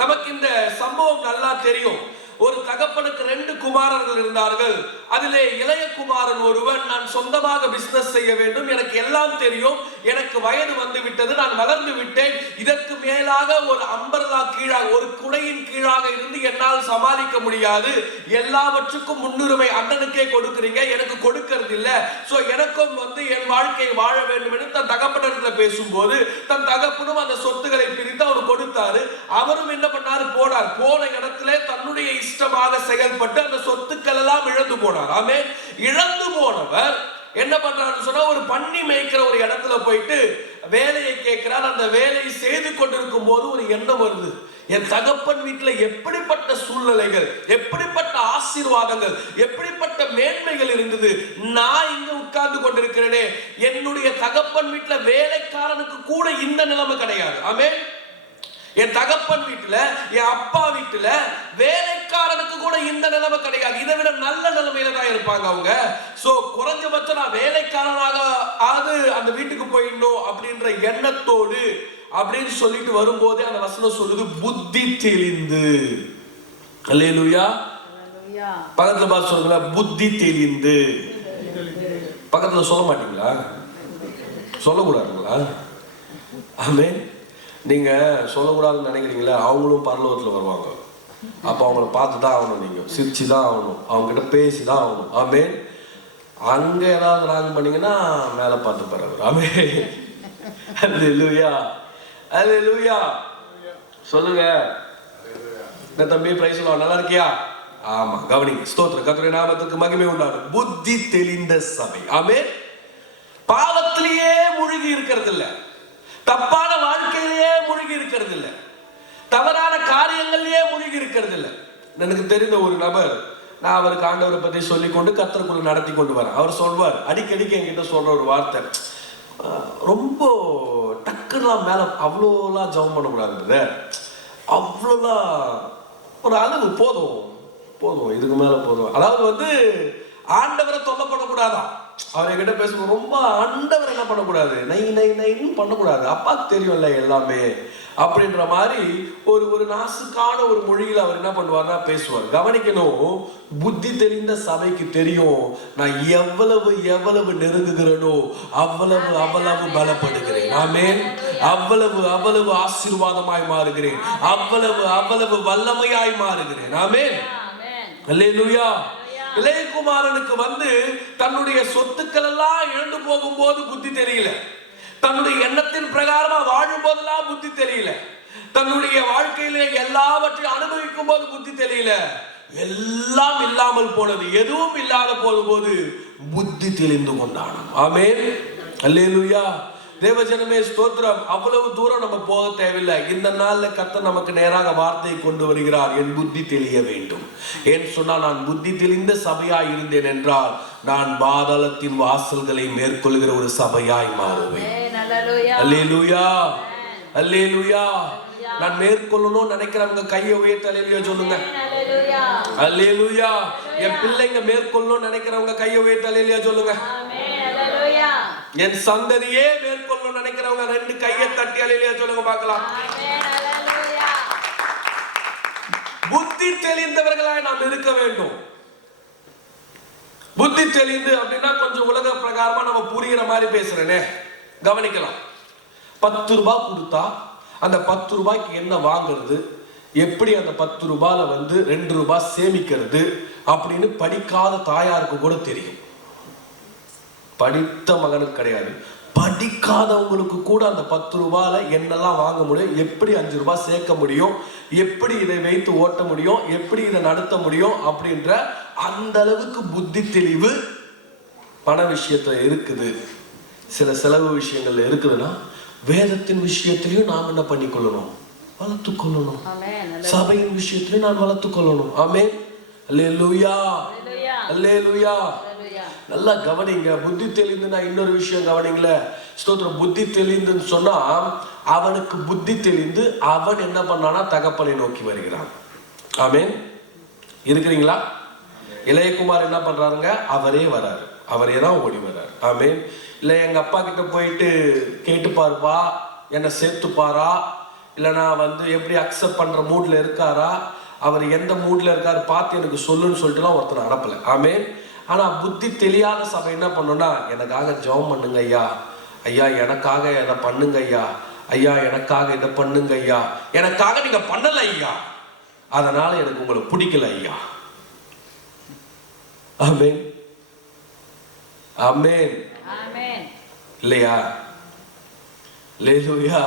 நமக்கு இந்த சம்பவம் நல்லா தெரியும். ஒரு தகப்பனுக்கு 2 குமாரர்கள் இருந்தார்கள். அதிலே இளைய குமாரன் ஒருவன், நான் சொந்தமாக பிசினஸ் செய்ய வேண்டும், எனக்கு எல்லாம் தெரியும், எனக்கு வயது வந்து விட்டது, நான் வளர்ந்து விட்டேன், இதற்கு மேலாக ஒரு அம்பர்லா கீழாக, ஒரு குடையின் கீழாக இருந்து என்னால் சமாளிக்க முடியாது, எல்லாவற்றுக்கும் முன்னுரிமை அண்ணனுக்கே கொடுக்கிறீங்க, எனக்கு கொடுக்கிறது இல்ல, சோ எனக்கும் என் வாழ்க்கை வாழ வேண்டும் என்று தன் தகப்பனிடத்துல பேசும்போது, தன் தகப்பனும் அந்த சொத்துக்களை பிரித்து அவர் கொடுத்தாரு. அவரும் என்ன பண்ணாரு? போனார். போன இடத்துல தன்னுடைய இஷ்டமாக செயல்பட்டு அந்த சொத்துக்கள் எல்லாம் இழந்து போனார். ஆமென். இழந்து போனவர் என்ன பண்றாருன்னு சொன்னா, ஒரு பண்ணி மேய்க்கிற ஒரு இடத்துல போயிட்டு வேலையை கேட்கிறார். அந்த வேலையை செய்து கொண்டிருக்கும் போது ஒரு எண்ணம் வருது, என் தகப்பன் வீட்டுல எப்படிப்பட்ட சூழ்நிலைகள், எப்படிப்பட்ட ஆசீர்வாதங்கள், எப்படிப்பட்ட மேன்மைகள் இருந்தது, நான் இங்க உட்கார்ந்து கொண்டிருக்கிறேனே, என்னுடைய தகப்பன் வீட்டுல வேலைக்காரனுக்கு கூட இந்த நிலைமை கிடையாது. ஆமென். என் தகப்பன் வீட்டுல, என் அப்பா வீட்டுல வேலைக்காரனுக்கு கூட இந்த நிலைமை கிடையாது, இதை விட நல்ல நிலைமையில தான் இருப்பாங்க அவங்க. சோ குறைஞ்சபட்சம் நான் வேலைக்காரனாக அந்த வீட்டுக்கு போயிடணும் அப்படின்ற எண்ணத்தோடு அப்படின்னு சொல்லிட்டு வரும்போதே அந்த வசனம் சொல்லுது, புத்தி தெளிந்து. அல்லேலூயா. பக்கத்துல பார்த்து சொல்லுங்க, புத்தி தெளிந்து. பக்கத்துல சொல்ல மாட்டீங்களா? சொல்லக்கூடாதுங்களா? ஆமென். நீங்க சொல்லக்கூடாதுன்னு நினைக்கிறீங்களா? அவங்களும் பரலோகத்துல வருவாங்க. அப்ப அவங்கள பார்த்து தான் ஆகணும், நீங்க சிரிச்சு தான் ஆகணும், அவங்க கிட்ட பேசி தான் ஆகணும். ஆமென். அங்க ஏதாவது ராங் பண்ணீங்கன்னா மேல பார்த்து பரவாயில்ல. ஆமென். அல்லேலூயா. அல்லேலூயா. சொல்லுங்க. என்ன தம்பி, பிரைஸ் எல்லாம் நல்லா இருக்கியா? ஆமா, கவனிங்க. ஸ்தோத்திரம். கர்த்தருடைய நாமத்துக்கு மகிமை உண்டாகட்டும். புத்தி தெளிந்த சபை. ஆமென். பாவத்திலேயே மூழ்கி இருக்கிறது இல்ல, தப்பான வாழ்க்கையிலேயே மூழ்கி இருக்கிறது இல்ல, தவறான காரியங்களிலேயே மூழ்கி இருக்கிறது இல்ல. எனக்கு தெரிந்த ஒரு நபர், நான் அவருக்கு ஆண்டவரை பத்தி சொல்லிக்கொண்டு கர்த்தருக்குள்ள நடத்தி கொண்டு வரேன். அவர் சொல்வார், அடிக்கடிக்கு என்கிட்ட சொல்ற ஒரு வார்த்தை, ரொம்ப டக்குலாம் மேல அவ்வளோலாம் ஜெபம் பண்ணக்கூடாது, அவ்வளோலாம் ஒரு அளவு போதும், இதுக்கு மேல போதும். அதாவது ஆண்டவரை தொல்லை பண்ணக்கூடாதான். அவர் என்கிட்ட பேசும்போது ரொம்ப ஆண்டவர் என்ன பண்ணக்கூடாது, நை நை நைன்னு பண்ணக்கூடாது, அப்பாவுக்கு தெரியும்ல எல்லாமே அப்படின்ற மாதிரி ஒரு நாசுக்கான ஒரு மொழியில் அவர் என்ன பண்ணுவார்னா பேசுவார். கவனிக்கணும், புத்தி தெரிந்த சபைக்கு தெரியும் நான் எவ்வளவு எவ்வளவு நெருங்குகிறேனோ அவ்வளவு அவ்வளவு பலப்படுகிறேன். ஆமென். அவ்வளவு அவ்வளவு ஆசீர்வாதமாய் மாறுகிறேன், அவ்வளவு அவ்வளவு வல்லமையாய் மாறுகிறேன். ஆமென். அல்லேலூயா. இளையகுமாரனுக்கு தன்னுடைய சொத்துக்கள் எல்லாம் இழந்து போகும்போது புத்தி தெரியல, தன்னுடைய எண்ணத்தின் பிரகாரமா வாழும் போதெல்லாம் புத்தி தெரியல, தன்னுடைய வாழ்க்கையிலே எல்லாவற்றையும் அனுபவிக்கும் போது புத்தி தெரியல, எல்லாம் இல்லாமல் போனது, எதுவும் இல்லாத போது புத்தி தெளிந்து கொண்டான். ஆமென். அல்லேலூயா. தேவஜனமே ஸ்தோத்திரம். அவ்வளவு தூரம் நம்ம போக தேவையில்லை. இந்த நாள்ல கர்த்தர் நமக்கு நேராக வார்த்தை கொண்டு வருகிறார். என் புத்தி தெளிய வேண்டும். ஏன் சொன்னால், நான் புத்தி தெளிந்த சபையாய் இருந்தேன் என்றால் நான் பாதாளத்தின் வாசல்களை மேற்கொள்கிற ஒரு சபையாய் மாறுவேன். அல்லேலூயா, அல்லேலூயா. நான் மேற்கொள்ளணும்னு நினைக்கிறவங்க கையை உயர்த்தி அல்லேலூயா சொல்லுங்க. அல்லேலூயா. என் பிள்ளைங்க மேற்கொள்ளணும்னு நினைக்கிறவங்க கையை உயர்த்தி அல்லேலூயா சொல்லுங்க. என் சந்ததியே மேற்கொள்ளணும்னு நினைக்கிறவங்க ரெண்டு கையை தட்டி அல்லேலூயா சொல்லுங்க பார்க்கலாம். புத்தி தெளிந்தவர்களாய் நாம் இருக்க வேண்டும். புத்தி தெளிந்து அப்படின்னா கொஞ்சம் உலக பிரகாரமா நம்ம புரியுற மாதிரி பேசுறேனே, கவனிக்கலாம். 10 ரூபாய் கொடுத்தா அந்த 10 ரூபாய்க்கு என்ன வாங்குறது, எப்படி அந்த 10 ரூபாயில 2 ரூபாய் சேமிக்கிறது அப்படின்னு படிக்காத தாயாருக்கு கூட தெரியும். படித்த மகனுக்கு கிடையாது, படிக்காதவங்களுக்கு கூட அந்த 10 ரூபாயில என்னெல்லாம் வாங்க முடியும், எப்படி 5 ரூபாய் சேர்க்க முடியும், எப்படி இதை வைத்து ஓட்ட முடியும், எப்படி இதை நடத்த முடியும் அப்படின்ற அந்த அளவுக்கு புத்தி தெளிவு பண விஷயத்துல இருக்குது. சில செலவு விஷயங்கள்ல இருக்குதுன்னா வேதத்தின் விஷயத்திலையும் நாம் என்ன பண்ணிக்கொள்ளணும், வளர்த்து கொள்ளணும். சபையின் விஷயத்திலையும் நான் வளர்த்து கொள்ளணும். ஆமென். அல்லேலூயா, அல்லேலூயா. நல்லா கவனிங்க. புத்தி தெளிந்து நான் இன்னொரு விஷயம் கவனிங்கள. ஸ்தோத்திரம். புத்தி தெளிந்துன்னு சொன்னா அவனுக்கு புத்தி தெளிந்து அவன் என்ன பண்ணானா தகப்பனை நோக்கி வருகிறான். ஆமென். இருக்கிறீங்களா? இளையகுமார் என்ன பண்றாருங்க, அவரே வராரு, அவரே தான் ஓடி வர்றாரு. ஆமென். இல்ல எங்க அப்பா கிட்ட போயிட்டு கேட்டு பாருப்பா, என்ன சேர்த்து பாரா, இல்லைனா எப்படி அக்செப்ட் பண்ற மூட்ல இருக்காரா, அவர் எந்த மூட்ல இருக்காரு பார்த்து எனக்கு சொல்லுன்னு சொல்லிட்டுலாம் ஒருத்தர் அனுப்பல. ஆமென். ஆனா புத்தி தெரியாத சபை என்ன பண்ணுன்னா, எனக்காக ஜெபம் பண்ணுங்க ஐயா, ஐயா எனக்காக இதை பண்ணுங்க ஐயா, ஐயா எனக்காக இதை பண்ணுங்க ஐயா, எனக்காக நீங்க பண்ணல ஐயா, அதனால எனக்கு உங்களை பிடிக்கல ஐயா. ஆமென், ஆமென், இல்லையா? அல்லேலூயா.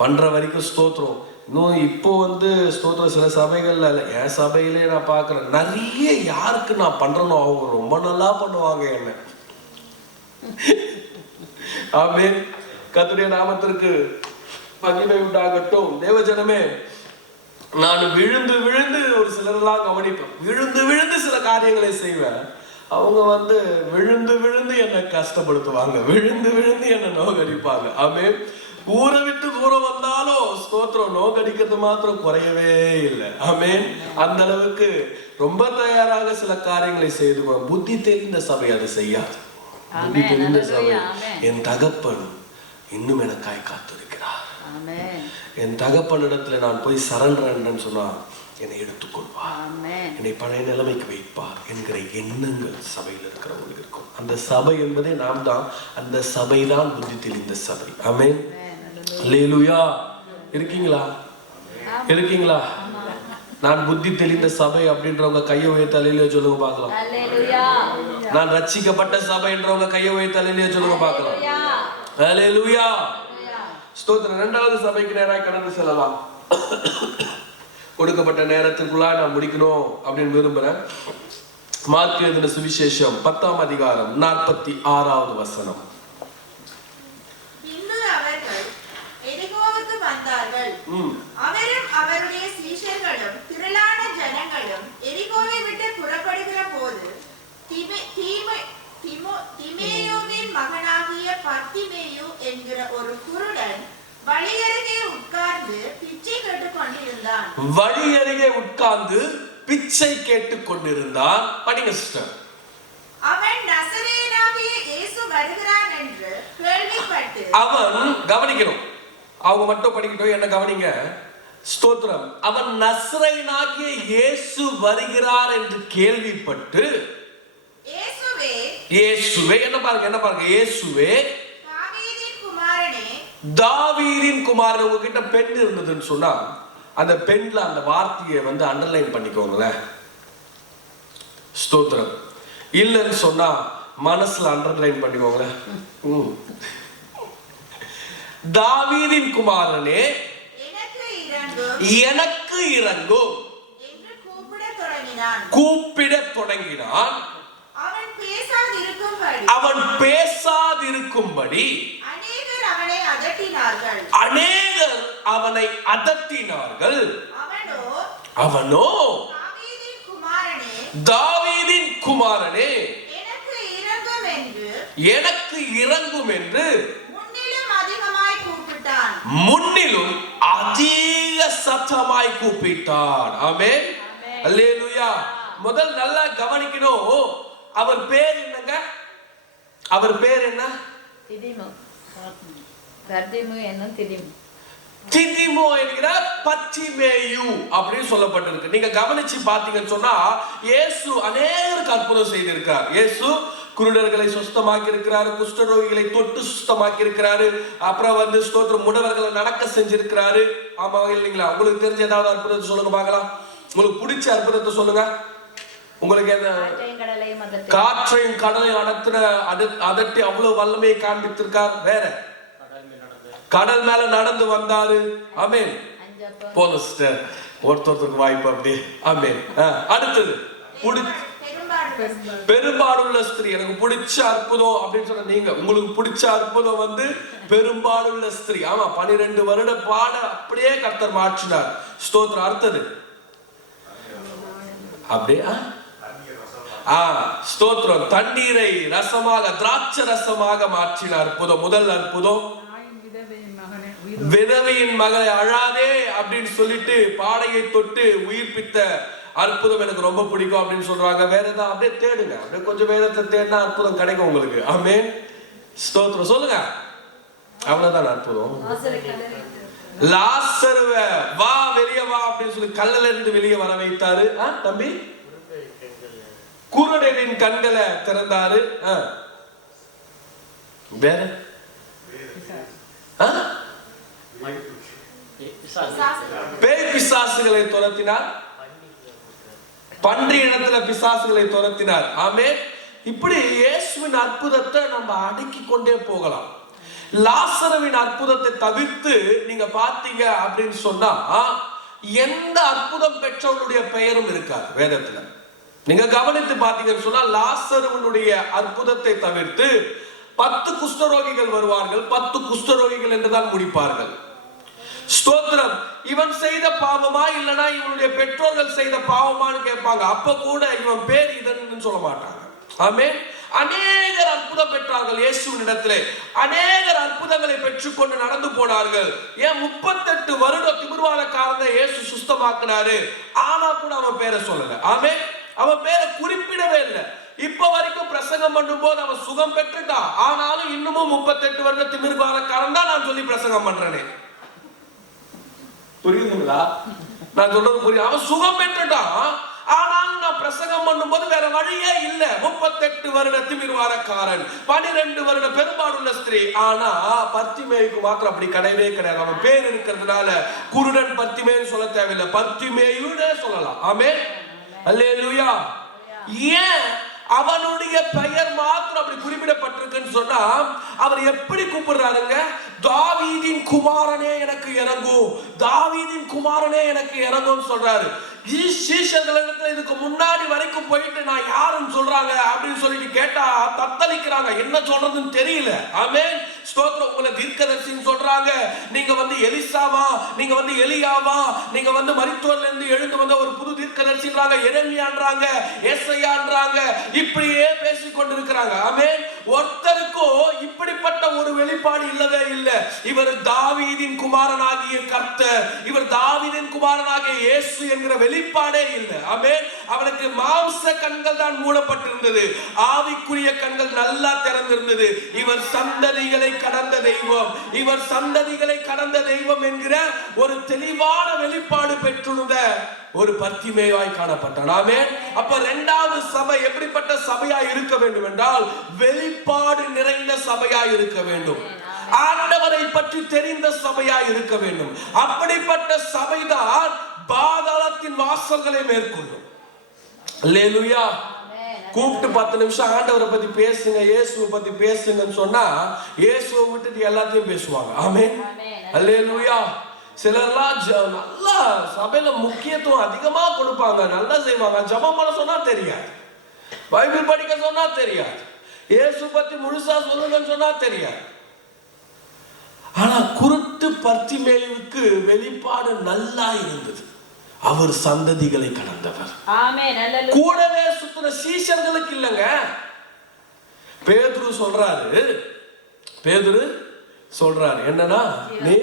பண்ற வரைக்கும் ஸ்தோத்திரம். இன்னும் இப்போ ஸ்தோத்திரம் சில சபைகள்ல, என் சபையிலே நான் பார்க்கிறேன், நிறைய யாருக்கு நான் பண்றேனோ அவங்க ரொம்ப நல்லா பண்ணுவாங்க என்ன. ஆமென். கர்த்தருடைய நாமத்திற்கு மகிமை உண்டாகட்டும். தேவஜனமே, நான் விழுந்து விழுந்து ஒரு சிலரெல்லாம் கவனிப்பேன், விழுந்து விழுந்து சில காரியங்களை செய்வேன். அவங்க விழுந்து விழுந்து என்னை கஷ்டப்படுத்துவாங்க, விழுந்து விழுந்து என்னை நோகடிப்பாங்க. ஆமென். ஊரை விட்டு தூரம் வந்தாலும் ஸ்தோத்திரம், நோக்கடிக்கிறது மாத்திரம் குறையவே இல்லை. ஆமென். அந்த அளவுக்கு ரொம்ப தயாராக சில காரியங்களை செய்து புத்தி தெரிந்த சபை அதை செய்யாது. புத்தி தெரிந்த சபை, என் தகப்பன் இன்னும் எனக்காய் காத்திருக்கிறார், என் தகப்பனிடத்துல நான் போய் சரண்டர் சொன்னா என்னை எடுத்துக்கொள்வார், என்னை பழைய நிலைமைக்கு வைப்பார் என்கிற எண்ணங்கள் சபையில் இருக்கிறவங்களுக்கு இருக்கும். அந்த சபை என்பதே நாம் தான். அந்த சபை தான் புத்தி தெளிந்த சபை. ஆமென். அல்லேலூயா. இருக்கீங்களா? இருக்கீங்களா? நான் புத்தி தெளிந்த சபை அப்படின்றவங்க கையை உயர்த்தி அல்லேலூயா சொல்லுங்க பார்க்கலாம். நான் ரட்சிக்கப்பட்ட சபைன்றவங்க கையை உயர்த்தி அல்லேலூயா சொல்லுங்க பார்க்கலாம். அல்லேலூயா. ஸ்தோத்திரம். 2வது சபைக்கு நேராக கடந்து செல்லலாம். கொடுக்கப்பட்ட நேரத்திற்குள்ளா நான் முடிக்கணும் அப்படின்னு விரும்புறேன். மார்க்கு எழுதின சுவிசேஷம் 10ஆம் அதிகாரம் 46வது வசனம். அவரும் அவருடைய சீஷர்களும் திரளான ஜனங்களும் எரிகோவை விட்டு புறப்படுகிற போது திமேயுவின் மகனாகிய பர்திமேயு என்கிற ஒரு குருடன் வழியருகே உட்கார்ந்து பிச்சை கேட்டுக் கொண்டிருந்தான். வழியருகே உட்கார்ந்து பிச்சை கேட்டுக் கொண்டிருந்தான். படிங்க சிஸ்டர். அவன் நசரேயனாகிய இயேசு வருகிறான் என்று கேள்விப்பட்டு. அவன், கவனிக்கணும், அவங்க மட்டும் படிக்கட்டும், என்ன கவனிங்க. ஸ்தோத்திரம். அவன் நசரேயனாகிய இயேசு வருகிறார் என்று கேள்விப்பட்டு, இயேசுவே இயேசுவே, என்ன பாருங்க, இயேசுவே தாவீதின் குமாரனே, தாவீதின் குமாரன். உங்ககிட்ட பெண் இருந்ததுன்னு சொன்னா அந்த பெண்ல அந்த வார்த்தையை வந்து அண்டர்லைன் பண்ணிக்கோங்களேன். ஸ்தோத்திரம். இல்லைன்னு சொன்னா மனசுல அண்டர்லைன் பண்ணிக்கோங்களேன். தாவீதின் குமாரனே எனக்கு இறங்கும் என்று கூப்பிடத் தொடங்கினான். அவன் பேசாதிருக்கும்படி அநேகர் அவனை அதட்டினார்கள். அவனோ தாவீதின் குமாரனே எனக்கு இறங்கும் என்று முன்னிலும் அதிக சத்தமாய் கூப்பிட்டான். ஆமென், அல்லேலூயா. முதல் நல்லா கவனிக்கணும். அவர் பேர் என்னங்க? அவர் பேர் என்ன? திதிமோ என்கிற பர்த்திமேயு அப்படின்னு சொல்லப்பட்டிருக்கு. நீங்க கவனிச்சு பாத்தீங்கன்னு சொன்னா இயேசு அநேகருக்கு அற்புதம் செய்திருக்கார். இயேசு குருடர்களை சுத்தமாக்கி இருக்கிறாரு, குஷ்டரோகிகளை தொட்டு சுத்தமாக்கி இருக்கிறாரு, அப்புறம் வந்து ஸ்தோத்திரம் முடவர்களை நடக்க செஞ்சிருக்கிறாரு. ஆமா இல்லைங்களா? உங்களுக்கு தெரிஞ்ச ஏதாவது அற்புதத்தை சொல்லுங்க பார்க்கலாம். உங்களுக்கு பிடிச்ச அற்புதத்தை சொல்லுங்க. உங்களுக்கு காற்றையும் கடலையும் அதட்டி அவ்வளவு வல்லமையை காண்பித்திருக்கார். வேற கடல் மேல நடந்து வந்தாரு. ஆமென். போதும் சிஸ்டர், ஒருத்தருக்கு வாய்ப்பு அப்படி. ஆமென். அடுத்தது பெரும்பாடுள்ள ஸ்திரீ. எனக்கு பிடிச்ச அற்புதம் அப்படின்னு சொன்ன நீங்க, உங்களுக்கு பிடிச்ச அற்புதம் வந்து பெரும்பாடுள்ள ஸ்திரீ. ஆமா, 12 வருட பாட அப்படியே கர்த்தர் மாற்றினார். ஸ்தோத்திரம். அடுத்தது அப்படியே ஸ்தோத்திரம், தண்ணீரை ரசமாக, திராட்சை ரசமாக மாற்றின அற்புதம். முதல் அற்புதம் விதவையின் மகளை அழாதே அப்படின்னு சொல்லிட்டு பாடையை தொட்டு உயிர்ப்பித்த அற்புதம் எனக்கு ரொம்ப பிடிக்கும் அப்படின்னு சொல்றாங்க. வேற ஏதாவது அப்படியே தேடுங்க, அப்படியே கொஞ்சம் வேதத்தை தேடினா அற்புதம் கிடைக்கும் உங்களுக்கு. ஆமென், ஸ்தோத்திரம். சொல்லுங்க. அவ்வளவுதான் அற்புதம். லாசருவ வா வெளியே வா அப்படின்னு சொல்லி கல்லுல இருந்து வெளியே வர வைத்தாரு. தம்பி, குருடனின் கண்களை திறந்தாரு. வேற பேய் பிசாசுகளை துரத்தினார். பன்றி இடத்துல பிசாசுகளை துரத்தினார். ஆமென். இப்படி இயேசுவின் அற்புதத்தை நம்ம அடுக்கி கொண்டே போகலாம். லாசருவின் அற்புதத்தை தவிர்த்து நீங்க பாத்தீங்க அப்படின்னு சொன்னா எந்த அற்புதம் பெற்றவனுடைய பெயரும் இருக்காது வேதத்துல. நீங்க கவனித்து பாத்தீங்கன்னு சொன்னா லாசருவினுடைய அற்புதத்தை தவிர்த்து 10 குஷ்டரோகிகள் வருவார்கள். 10 குஷ்டரோகிகள் என்றுதான் முடிப்பார்கள். ஸ்தோத்திரம். இவன் செய்த பாவமா இல்லனா இவனுடைய பெற்றோர்கள் செய்த பாவமான்னு கேட்பாங்க. அப்ப கூட இவன் பேர் இதன்னு சொல்ல மாட்டாங்க. ஆமென். அநேகர் அற்புதம் பெற்றார்கள் இயேசுவின் இடத்திலே. அநேகர் அற்புதங்களை பெற்றுக்கொண்டு நடந்து போனார்கள். ஏன் 38 வருடம் திமிர்வாதக்காரனை இயேசு சுத்தமாக்கினாரு. ஆனா கூட அவன் பேரை சொல்லல. ஆமென். அவன் பேரை குறிப்பிடவே இல்லை. இப்ப வரைக்கும் பிரசங்கம் பண்ணும் போது அவன் சுகம் பெற்றுட்டான். ஆனாலும் இன்னமும் 38 வருட திமிர்வாதக்காரன் தான் நான் சொல்லி பிரசங்கம் பண்றேனே. புரியுதுங்களா? நான் சொல்றது புரியுது. அவன் சுகம் பெற்றுட்டான். ஆனாலும் நான் பிரசங்கம் பண்ணும்போது வேற வழியே இல்ல. 38 வருட திமிர்வாதக்காரன், 12 வருட பெரும்பாடுள்ள ஸ்திரீ. ஆனா பர்த்திமேயுக்கு மாத்திரம் அப்படி கிடையவே கிடையாது. அவன் பேர் இருக்கிறதுனால குருடன் பர்த்திமேன்னு சொல்ல தேவையில்லை, பர்த்திமேயுனே சொல்லலாம். ஆமென், அல்லேலூயா. ஏன் அவனுடைய பெயர் மாத்திரம் அப்படி குறிப்பிடப்பட்டிருக்குன்னு சொன்னா அவர் எப்படி கூப்பிடுறாருங்க? தாவீதின் குமாரனே எனக்கு இறங்கும், தாவீதின் குமாரனே எனக்கு இறங்கும்னு சொல்றாரு. சீஷர்களிடத்துல இதுக்கு முன்னாடி வரைக்கும் போயிட்டு நான் யாருன்னு சொல்றாங்க அப்படின்னு சொல்லிட்டு கேட்டா தத்தளிக்கிறாங்க, என்ன சொல்றதுன்னு தெரியல. ஆமென், ஸ்தோத்திரம். உங்களை தீர்க்கதரிசின்னு சொல்றாங்க, நீங்க வந்து எலிசாவா, நீங்க வந்து எலியாவா, நீங்க வந்து மரித்தோர்ல இருந்து எழுந்து வந்த ஒரு புது தீர்க்கதரிசின்றாங்க, எரேமியான்றாங்க, ஏசாயான்றாங்க, இப்படியே பேசிக் கொண்டிருக்கிறாங்க. ஆமென். ஒருத்தருக்கோ இப்படிப்பட்ட ஒரு வெளிப்பாடு இல்லவே இல்லை. இவர் தாவீதின் குமாரனாகிய கர்த்தர், இவர் தாவீதின் குமாரனாகிய இயேசு என்கிற வெளிப்பாடே இல்லை. ஆமென். அவனுக்கு மாம்ச கண்கள் தான் மூடப்பட்டிருந்தது, ஆவிக்குரிய கண்கள் நல்லா திறந்திருந்தது. இவர் சந்ததிகளை கடந்த தெய்வம், இவர் சந்ததிகளை கடந்த தெய்வம் என்கிற ஒரு தெளிவான வெளிப்பாடு பெற்றிருந்த ஒரு பர்த்திமேயாய் காணப்பட்டான். ஆமென். அப்ப இரண்டாவது சபை எப்படிப்பட்ட சபையாய் இருக்க வேண்டும் என்றால் வெளிப்பாடு நிறைந்த சபையாய் இருக்க வேண்டும், ஆண்டவரை பற்றி தெரிந்த சபையாய் இருக்க வேண்டும். அப்படிப்பட்ட சபைதான் பாதாளத்தின் வாசல்களை மேற்கொள்ளும். அல்லேலூயா. கூப்பிட்டு 10 நிமிஷம் ஆண்டவரை பத்தி பேசுங்க, இயேசுவை பத்தி பேசுங்கன்னு சொன்னா இயேசுவை விட்டுட்டு எல்லாத்தையும் பேசுவாங்க. ஆமென். அல்லேலூயா. சிலர்லாம் நல்லா சபையில முக்கியத்துவம் அதிகமா கொடுப்பாங்க, நல்லா செய்வாங்க. ஜெபம் பண்ண சொன்னா தெரியாது, பைபிள் படிக்க சொன்னா தெரியாது, இயேசு பத்தி முழுசா சொல்லுங்கன்னு சொன்னா தெரியாது. ஆனா குருட்டு பர்த்திமேயுவுக்கு வெளிப்பாடு நல்லா இருந்தது. அவர் சந்ததிகளை கடந்தவர். கூடவே சுத்தின சீஷர்களுக்கு இல்லங்க. பேதுரு சொல்றாரு என்னன்னா, நீ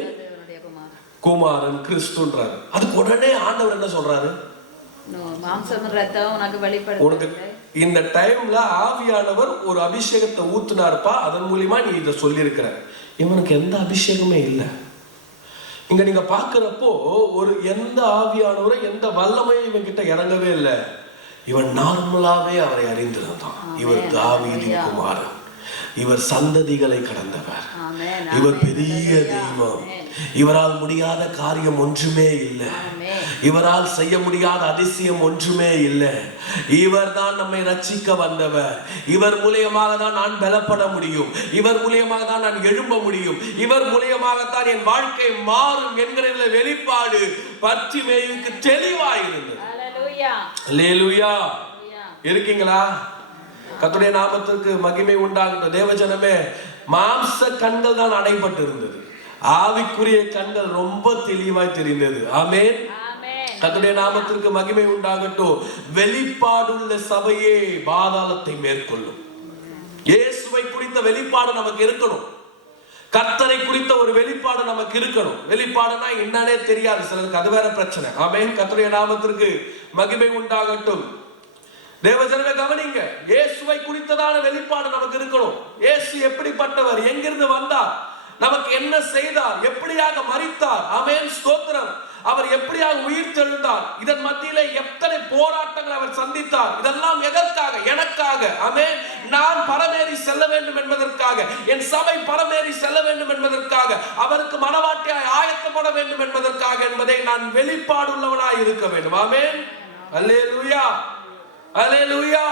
குமாரன் கிறிஸ்துன்றாரு. அதுக்கு உடனே ஆண்டவர் என்ன சொல்றாரு, உனக்கு இந்த டைம்ல ஆவியானவர் ஒரு அபிஷேகத்தை ஊத்துனாருப்பா, அதன் மூலியமா நீ இதை சொல்லி இருக்கிற. இவனுக்கு எந்த அபிஷேகமே இல்லை. இங்க நீங்க பாக்குறப்போ ஒரு எந்த ஆவியானவரை எந்த வல்லமையும் இவன் கிட்ட இறங்கவே இல்லை. இவன் நார்மலாவே அவரை அறிந்திருந்தான். இவர் தாவீதின் குமாரன், இவர் சந்ததிகளை கடந்தவர், இவர் பெரிய தெய்வம், இவரால் முடியாத காரியம் ஒன்றுமே இல்லை, இவரால் செய்ய முடியாத அதிசயம் ஒன்றுமே இல்லை. இவர் தான் நம்மை ரட்சிக்க வந்தவர். இவர் மூலியமாக தான் நான் பலப்பட முடியும், இவர் மூலியமாக தான் நான் எழும்ப முடியும், இவர் மூலியமாகத்தான் என் வாழ்க்கை மாறும் என்கிற வெளிப்பாடு பர்த்திமேயுவுக்கு தெளிவாயிருந்தது. அல்லேலூயா. இருக்கீங்களா? கர்த்தருடைய நாமத்திற்கு மகிமை உண்டாகட்டும். தேவஜனமே, மாம்ச கண்கள் தான் அடைபட்டு இருந்தது, ஆவிக்குரிய கண்கள் ரொம்ப தெளிவாய் தெரிந்தது. ஆமென். கர்த்தருடைய நாமத்திற்கு மகிமை உண்டாகட்டும். வெளிப்பாடுள்ள சபையே பாதாளத்தை மேற்கொள்ளும். இயேசுவை குறித்த வெளிப்பாடு நமக்கு இருக்கணும், கர்த்தரை குறித்த ஒரு வெளிப்பாடு நமக்கு இருக்கணும். வெளிப்பாடுனா என்னன்னே தெரியாது சிலருக்கு, அது வேற பிரச்சனை. ஆமென். கர்த்தருடைய நாமத்திற்கு மகிமை உண்டாகட்டும். தேவஜனமே கவனிங்க, இயேசுவை குறித்ததான வெளிப்பாடு நமக்கு இருக்கணும். இயேசு எப்படிப்பட்டவர், எங்கிருந்து வந்தார், நமக்கு என்ன செய்தார், எப்படியாக மரித்தார். ஆமென். ஸ்தோத்திரம். அவர் எப்படியாக உயிர் தெழுந்தார், இதன் மத்தியிலே எத்தனை போராட்டங்கள் அவர் சந்தித்தார். இதெல்லாம் எதற்காக? எனக்காக. ஆமென். நான் பரமேறி செல்ல வேண்டும் என்பதற்காக, என் சபை பரமேறி செல்ல வேண்டும் என்பதற்காக, அவருக்கு மனவாட்டியாய் ஆயத்தப்பட வேண்டும் என்பதற்காக என்பதை நான் வெளிப்பாடு உள்ளவனாய் இருக்க வேண்டும். ஆமென். அல்லேலூயா. அல்லேலூயா.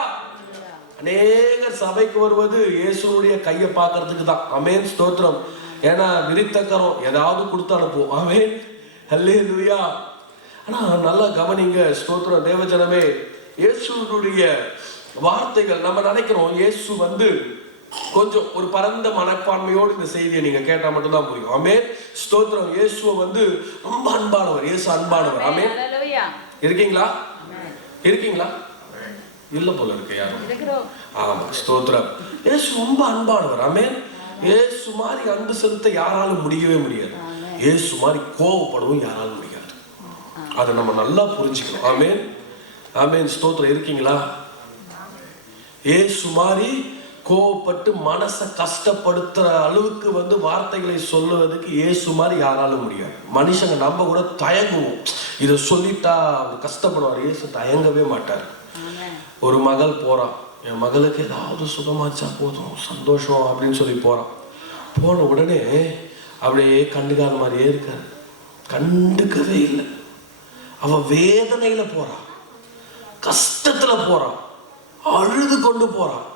அநேகர் சபைக்கு வருவது இயேசுடைய கையை பார்க்கறதுக்கு தான். ஆமென். ஸ்தோத்திரம். ஏன்னா விரித்தக்கரம் ஏதாவது கொடுத்து அனுப்புவோம். ஆமென். அல்லேலூயா. ஆனா நல்லா கவனிங்க. ஸ்தோத்திரம். தேவஜனமே, இயேசுடைய வார்த்தைகள் நம்ம நினைக்கிறோம் இயேசு கொஞ்சம் ஒரு பரந்த மனப்பான்மையோடு இந்த செய்தியை நீங்க கேட்டா மட்டும்தான் புரியும். ஆமென். ஸ்தோத்திரம். இயேசுவை ரொம்ப அன்பானவர். இயேசு அன்பானவர். ஆமென். இருக்கீங்களா? இருக்கீங்களா? இல்ல போல இருக்கு யாரும். ஆமா. ஸ்தோத்திரம். இயேசு ரொம்ப அன்பானவர். ஆமென். இயேசு மாதிரி அன்பு செலுத்த யாராலும் முடியவே முடியாது. இயேசு மாதிரி கோபப்படவும் யாராலும் முடியாது. அதை நம்ம நல்லா புரிஞ்சுக்கணும். ஆமென். ஆமென். ஸ்தோத்திரம். இருக்கீங்களா? இயேசு மாதிரி கோபப்பட்டு மனசை கஷ்டப்படுத்துற அளவுக்கு வார்த்தைகளை சொல்லுவதற்கு இயேசு மாதிரி யாராலும் முடியாது. மனுஷங்க நம்ம கூட தயங்குவோம், இதை சொல்லிட்டா கஷ்டப்படுவார். இயேசு தயங்கவே மாட்டார். ஒரு மகள் போறான், என் மகளுக்கு ஏதாவது சுகமாச்சா போதும், சந்தோஷம் அப்படின்னு சொல்லி போறான். போன உடனே அப்படியே கண்டுக்காத மாதிரியே இருக்காரு, கண்டுக்கவே இல்லை. அவ வேதனையில போறான், கஷ்டத்துல போறான், அழுது கொண்டு போறான்,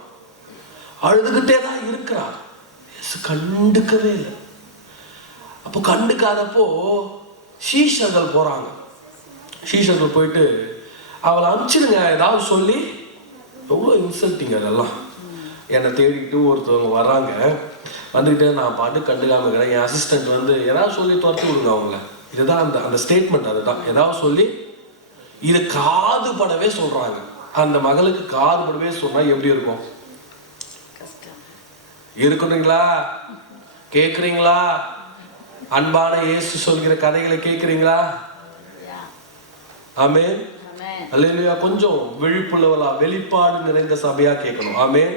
அழுதுகிட்டே தான் இருக்கிறான். கண்டுக்கவே இல்லை. அப்போ கண்டுக்காதப்போ சீஷர்கள் போறாங்க. சீஷர்கள் போயிட்டு அவளை அனுப்பிச்சிடுங்க ஏதாவது சொல்லி. எவ்வளோ இன்சல்ட்டிங் அதெல்லாம். என்னை தேடிட்டு ஒருத்தவங்க வர்றாங்க, வந்துக்கிட்டே நான் பாட்டு கண்டுக்காம இருக்கிறேன். என் அசிஸ்டன்ட் ஏதாவது சொல்லி துரத்தி விடுங்க அவங்கள. இதுதான் அந்த ஸ்டேட்மெண்ட். அதுதான் ஏதாவது சொல்லி இது காது படவே சொல்றாங்க. அந்த மகளுக்கு காது படவே சொன்னா எப்படி இருக்கும்? இருக்கணுங்களா? கேட்குறீங்களா? அன்பான இயேசு சொல்கிற கதைகளை கேட்குறீங்களா? ஆமென். அல்லேலூயா. கொஞ்சம் விழிப்புள்ளவளா, வெளிப்பாடு நிறைந்த சபையா கேட்கணும். ஆமென்.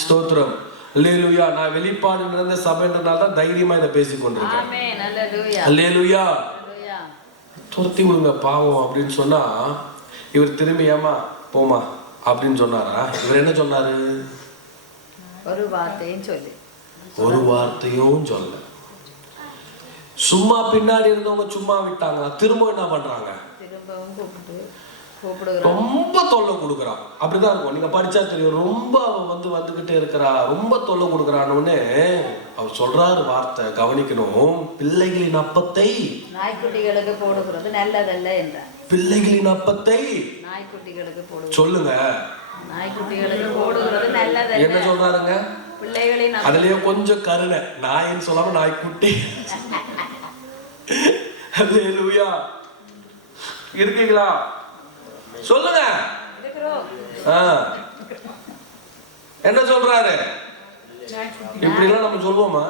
ஸ்தோத்திரம். அல்லேலூயா. நான் வெளிப்பாடு நிறைந்த சபைன்றனால தான் தைரியமா இதை பேசிக்கொண்டிருக்கேன். ஆமென். அல்லேலூயா. அல்லேலூயா. அல்லேலூயா. துரத்தி விடுங்க பாவம் அப்படின்னு சொன்னா இவர் திரும்பி ஏமா போமா அப்படின்னு சொன்னாரா? இவர் என்ன சொன்னாரு? ஒரு வார்த்தையும் சொல்லி, ஒரு வார்த்தையும் சொல்ல. சும்மா பின்னாடி இருந்தவங்க சும்மா விட்டாங்க, திரும்ப என்ன பண்றாங்க? திரும்பவும் கூப்பிடுறாங்க. ரொம்ப தொல்லை கொடுக்குறான். அப்படிதான் இருக்கும். நீங்க படிச்சா தெரியும். ரொம்ப அவன் வந்துகிட்டே இருக்கிறா, ரொம்ப தொல்லை கொடுக்குறான்னு அவர் சொல்றாரு வார்த்தை. கவனிக்கணும். பிள்ளைகளின் அப்பத்தை நாய்க்குட்டிகளுக்கு போடுகிறது நல்லதல்ல என்றார். பிள்ளைகளின் அப்பத்தை நாய்க்குட்டிகளுக்கு போடுகிறது. சொல்லுங்க. நாய்க்குட்டிகளுக்கு போடுகிறது நல்லதல்ல. என்ன சொல்றாருங்க? பிள்ளைகளின் அதுலயே கொஞ்சம் கருணை. நாயின்னு சொல்லாம நாய்க்குட்டி. அல்லேலூயா. இருக்கீங்களா? சொல்லுங்க. என்ன சொல்றாரு? இப்படி எல்லாம் நம்ம சொல்லுவோமா?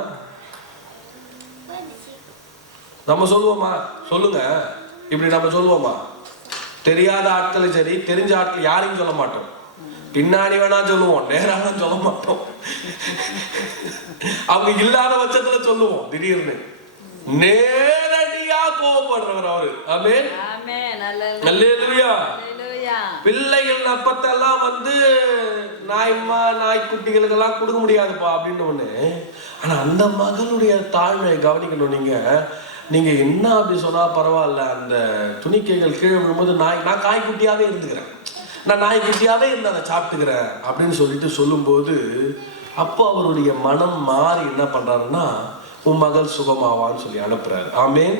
நம்ம சொல்லுவோமா? சொல்லுங்க. இப்படி நம்ம சொல்லுவோமா? தெரியாத ஆட்களும் சரி, தெரிஞ்ச ஆட்கள் யாரையும் சொல்ல மாட்டோம். பின்னாடி வேணா சொல்லுவோம், நேராக சொல்ல மாட்டோம். அவங்க இல்லாத பட்சத்துல சொல்லுவோம். திடீர்னு நேரடியா கோபப்படுறவர் அவரு. ஆமென். அல்லேலூயா. பிள்ளைகள் அப்பத்தெல்லாம் நாய்க்குட்டிகளுக்கு எல்லாம் கொடுக்க முடியாதுப்பா அப்படின்னு ஒண்ணு. ஆனா அந்த மகளுடைய தாழ்மை கவனிக்கணும். நீங்க என்ன அப்படி சொன்னா பரவாயில்ல, அந்த துணிக்கைகள் கீழே விழும்போது நான் காய்க்குட்டியாவே இருந்துக்கிறேன், நான் நாய்க்குட்டியாவே இருந்து அதை சாப்பிட்டுக்கிறேன் அப்படின்னு சொல்லிட்டு சொல்லும்போது, அப்போ அவருடைய மனம் மாறி என்ன பண்றாருன்னா, உன் மகள் சுகமாவான்னு சொல்லி அனுப்புறாரு. ஆமென்.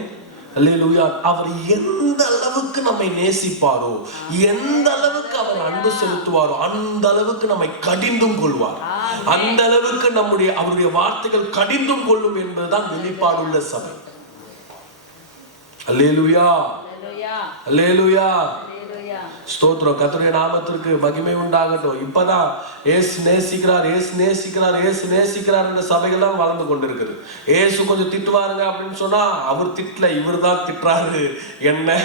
அல்லேலூயா. அவர் எந்த அளவுக்கு நம்மை நேசிப்பாரோ, எந்த அளவுக்கு அவர் அன்பு செலுத்துவாரோ, அந்த அளவுக்கு நம்மை கடிந்தும் கொள்வார். அந்த அளவுக்கு அவருடைய வார்த்தைகள் கடிந்தும் கொள்ளும் என்பதுதான் வெளிப்பாடுள்ள சபை. அல்லேலூயா. அல்லேலூயா. ஸ்தோத்திரம். கர்த்தருடைய நாமத்திற்கு மகிமை உண்டாகட்டும். இப்பதான் ஏசு நேசிக்கிறார், ஏசு நேசிக்கிறார், ஏசு நேசிக்கிறார் என்ற சபைகள் தான் வளர்ந்து கொண்டிருக்குது. ஏசு கொஞ்சம் திட்டுவாருங்க அப்படின்னு சொன்னா அவர் திட்டல, இவர் தான் திட்டுறாரு என்ன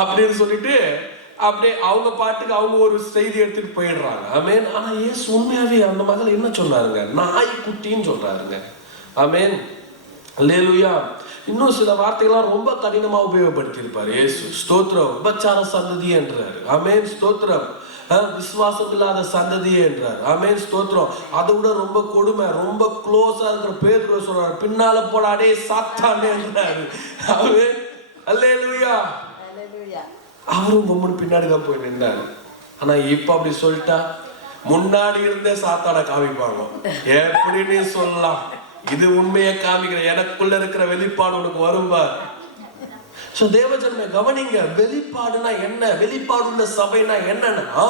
அப்படின்னு சொல்லிட்டு அப்படியே அவங்க பாட்டுக்கு அவங்க ஒரு செய்தி எடுத்துட்டு போயிடுறாங்க. ஆமென். ஆனா ஏசு உண்மையாவே அந்த மகள் என்ன சொன்னாருங்க? நாய்க்குட்டின்னு சொல்றாருங்க. ஆமென். அல்லேலூயா. இன்னும் சில வார்த்தைகள்லாம் ரொம்ப கடினமா உபயோகப்படுத்தி இருப்பார் இயேசு. ஸ்தோத்திரம். விபச்சார சந்ததி என்றார். ஆமென். ஸ்தோத்திரம். விசுவாசம் இல்லாத சந்ததி என்றார். ஆமென். ஸ்தோத்திரம். அதை விட ரொம்ப கொடுமை, ரொம்ப க்ளோஸா இருக்கிற பேதுரு சொல்றாரு, பின்னால போடாடே சாத்தானே என்றாரு. ஆமென். அல்லேலூயா. அவரும் பொம்மன் பின்னாடி தான் போய் நின்றாரு. ஆனா இப்ப அப்படி சொல்லிட்டா முன்னாடி இருந்தே சாத்தான காமிப்பாங்க. எப்படி நீ சொல்லலாம்? இது உண்மையை காமிக்கிற, எனக்குள்ள இருக்கிற வெளிப்பாடு உனக்கு வரும்பா. சோ தேவஜனமே கவனிங்க. வெளிப்பாடுனா என்ன? வெளிப்பாடுள்ள சபைனா என்னன்னா,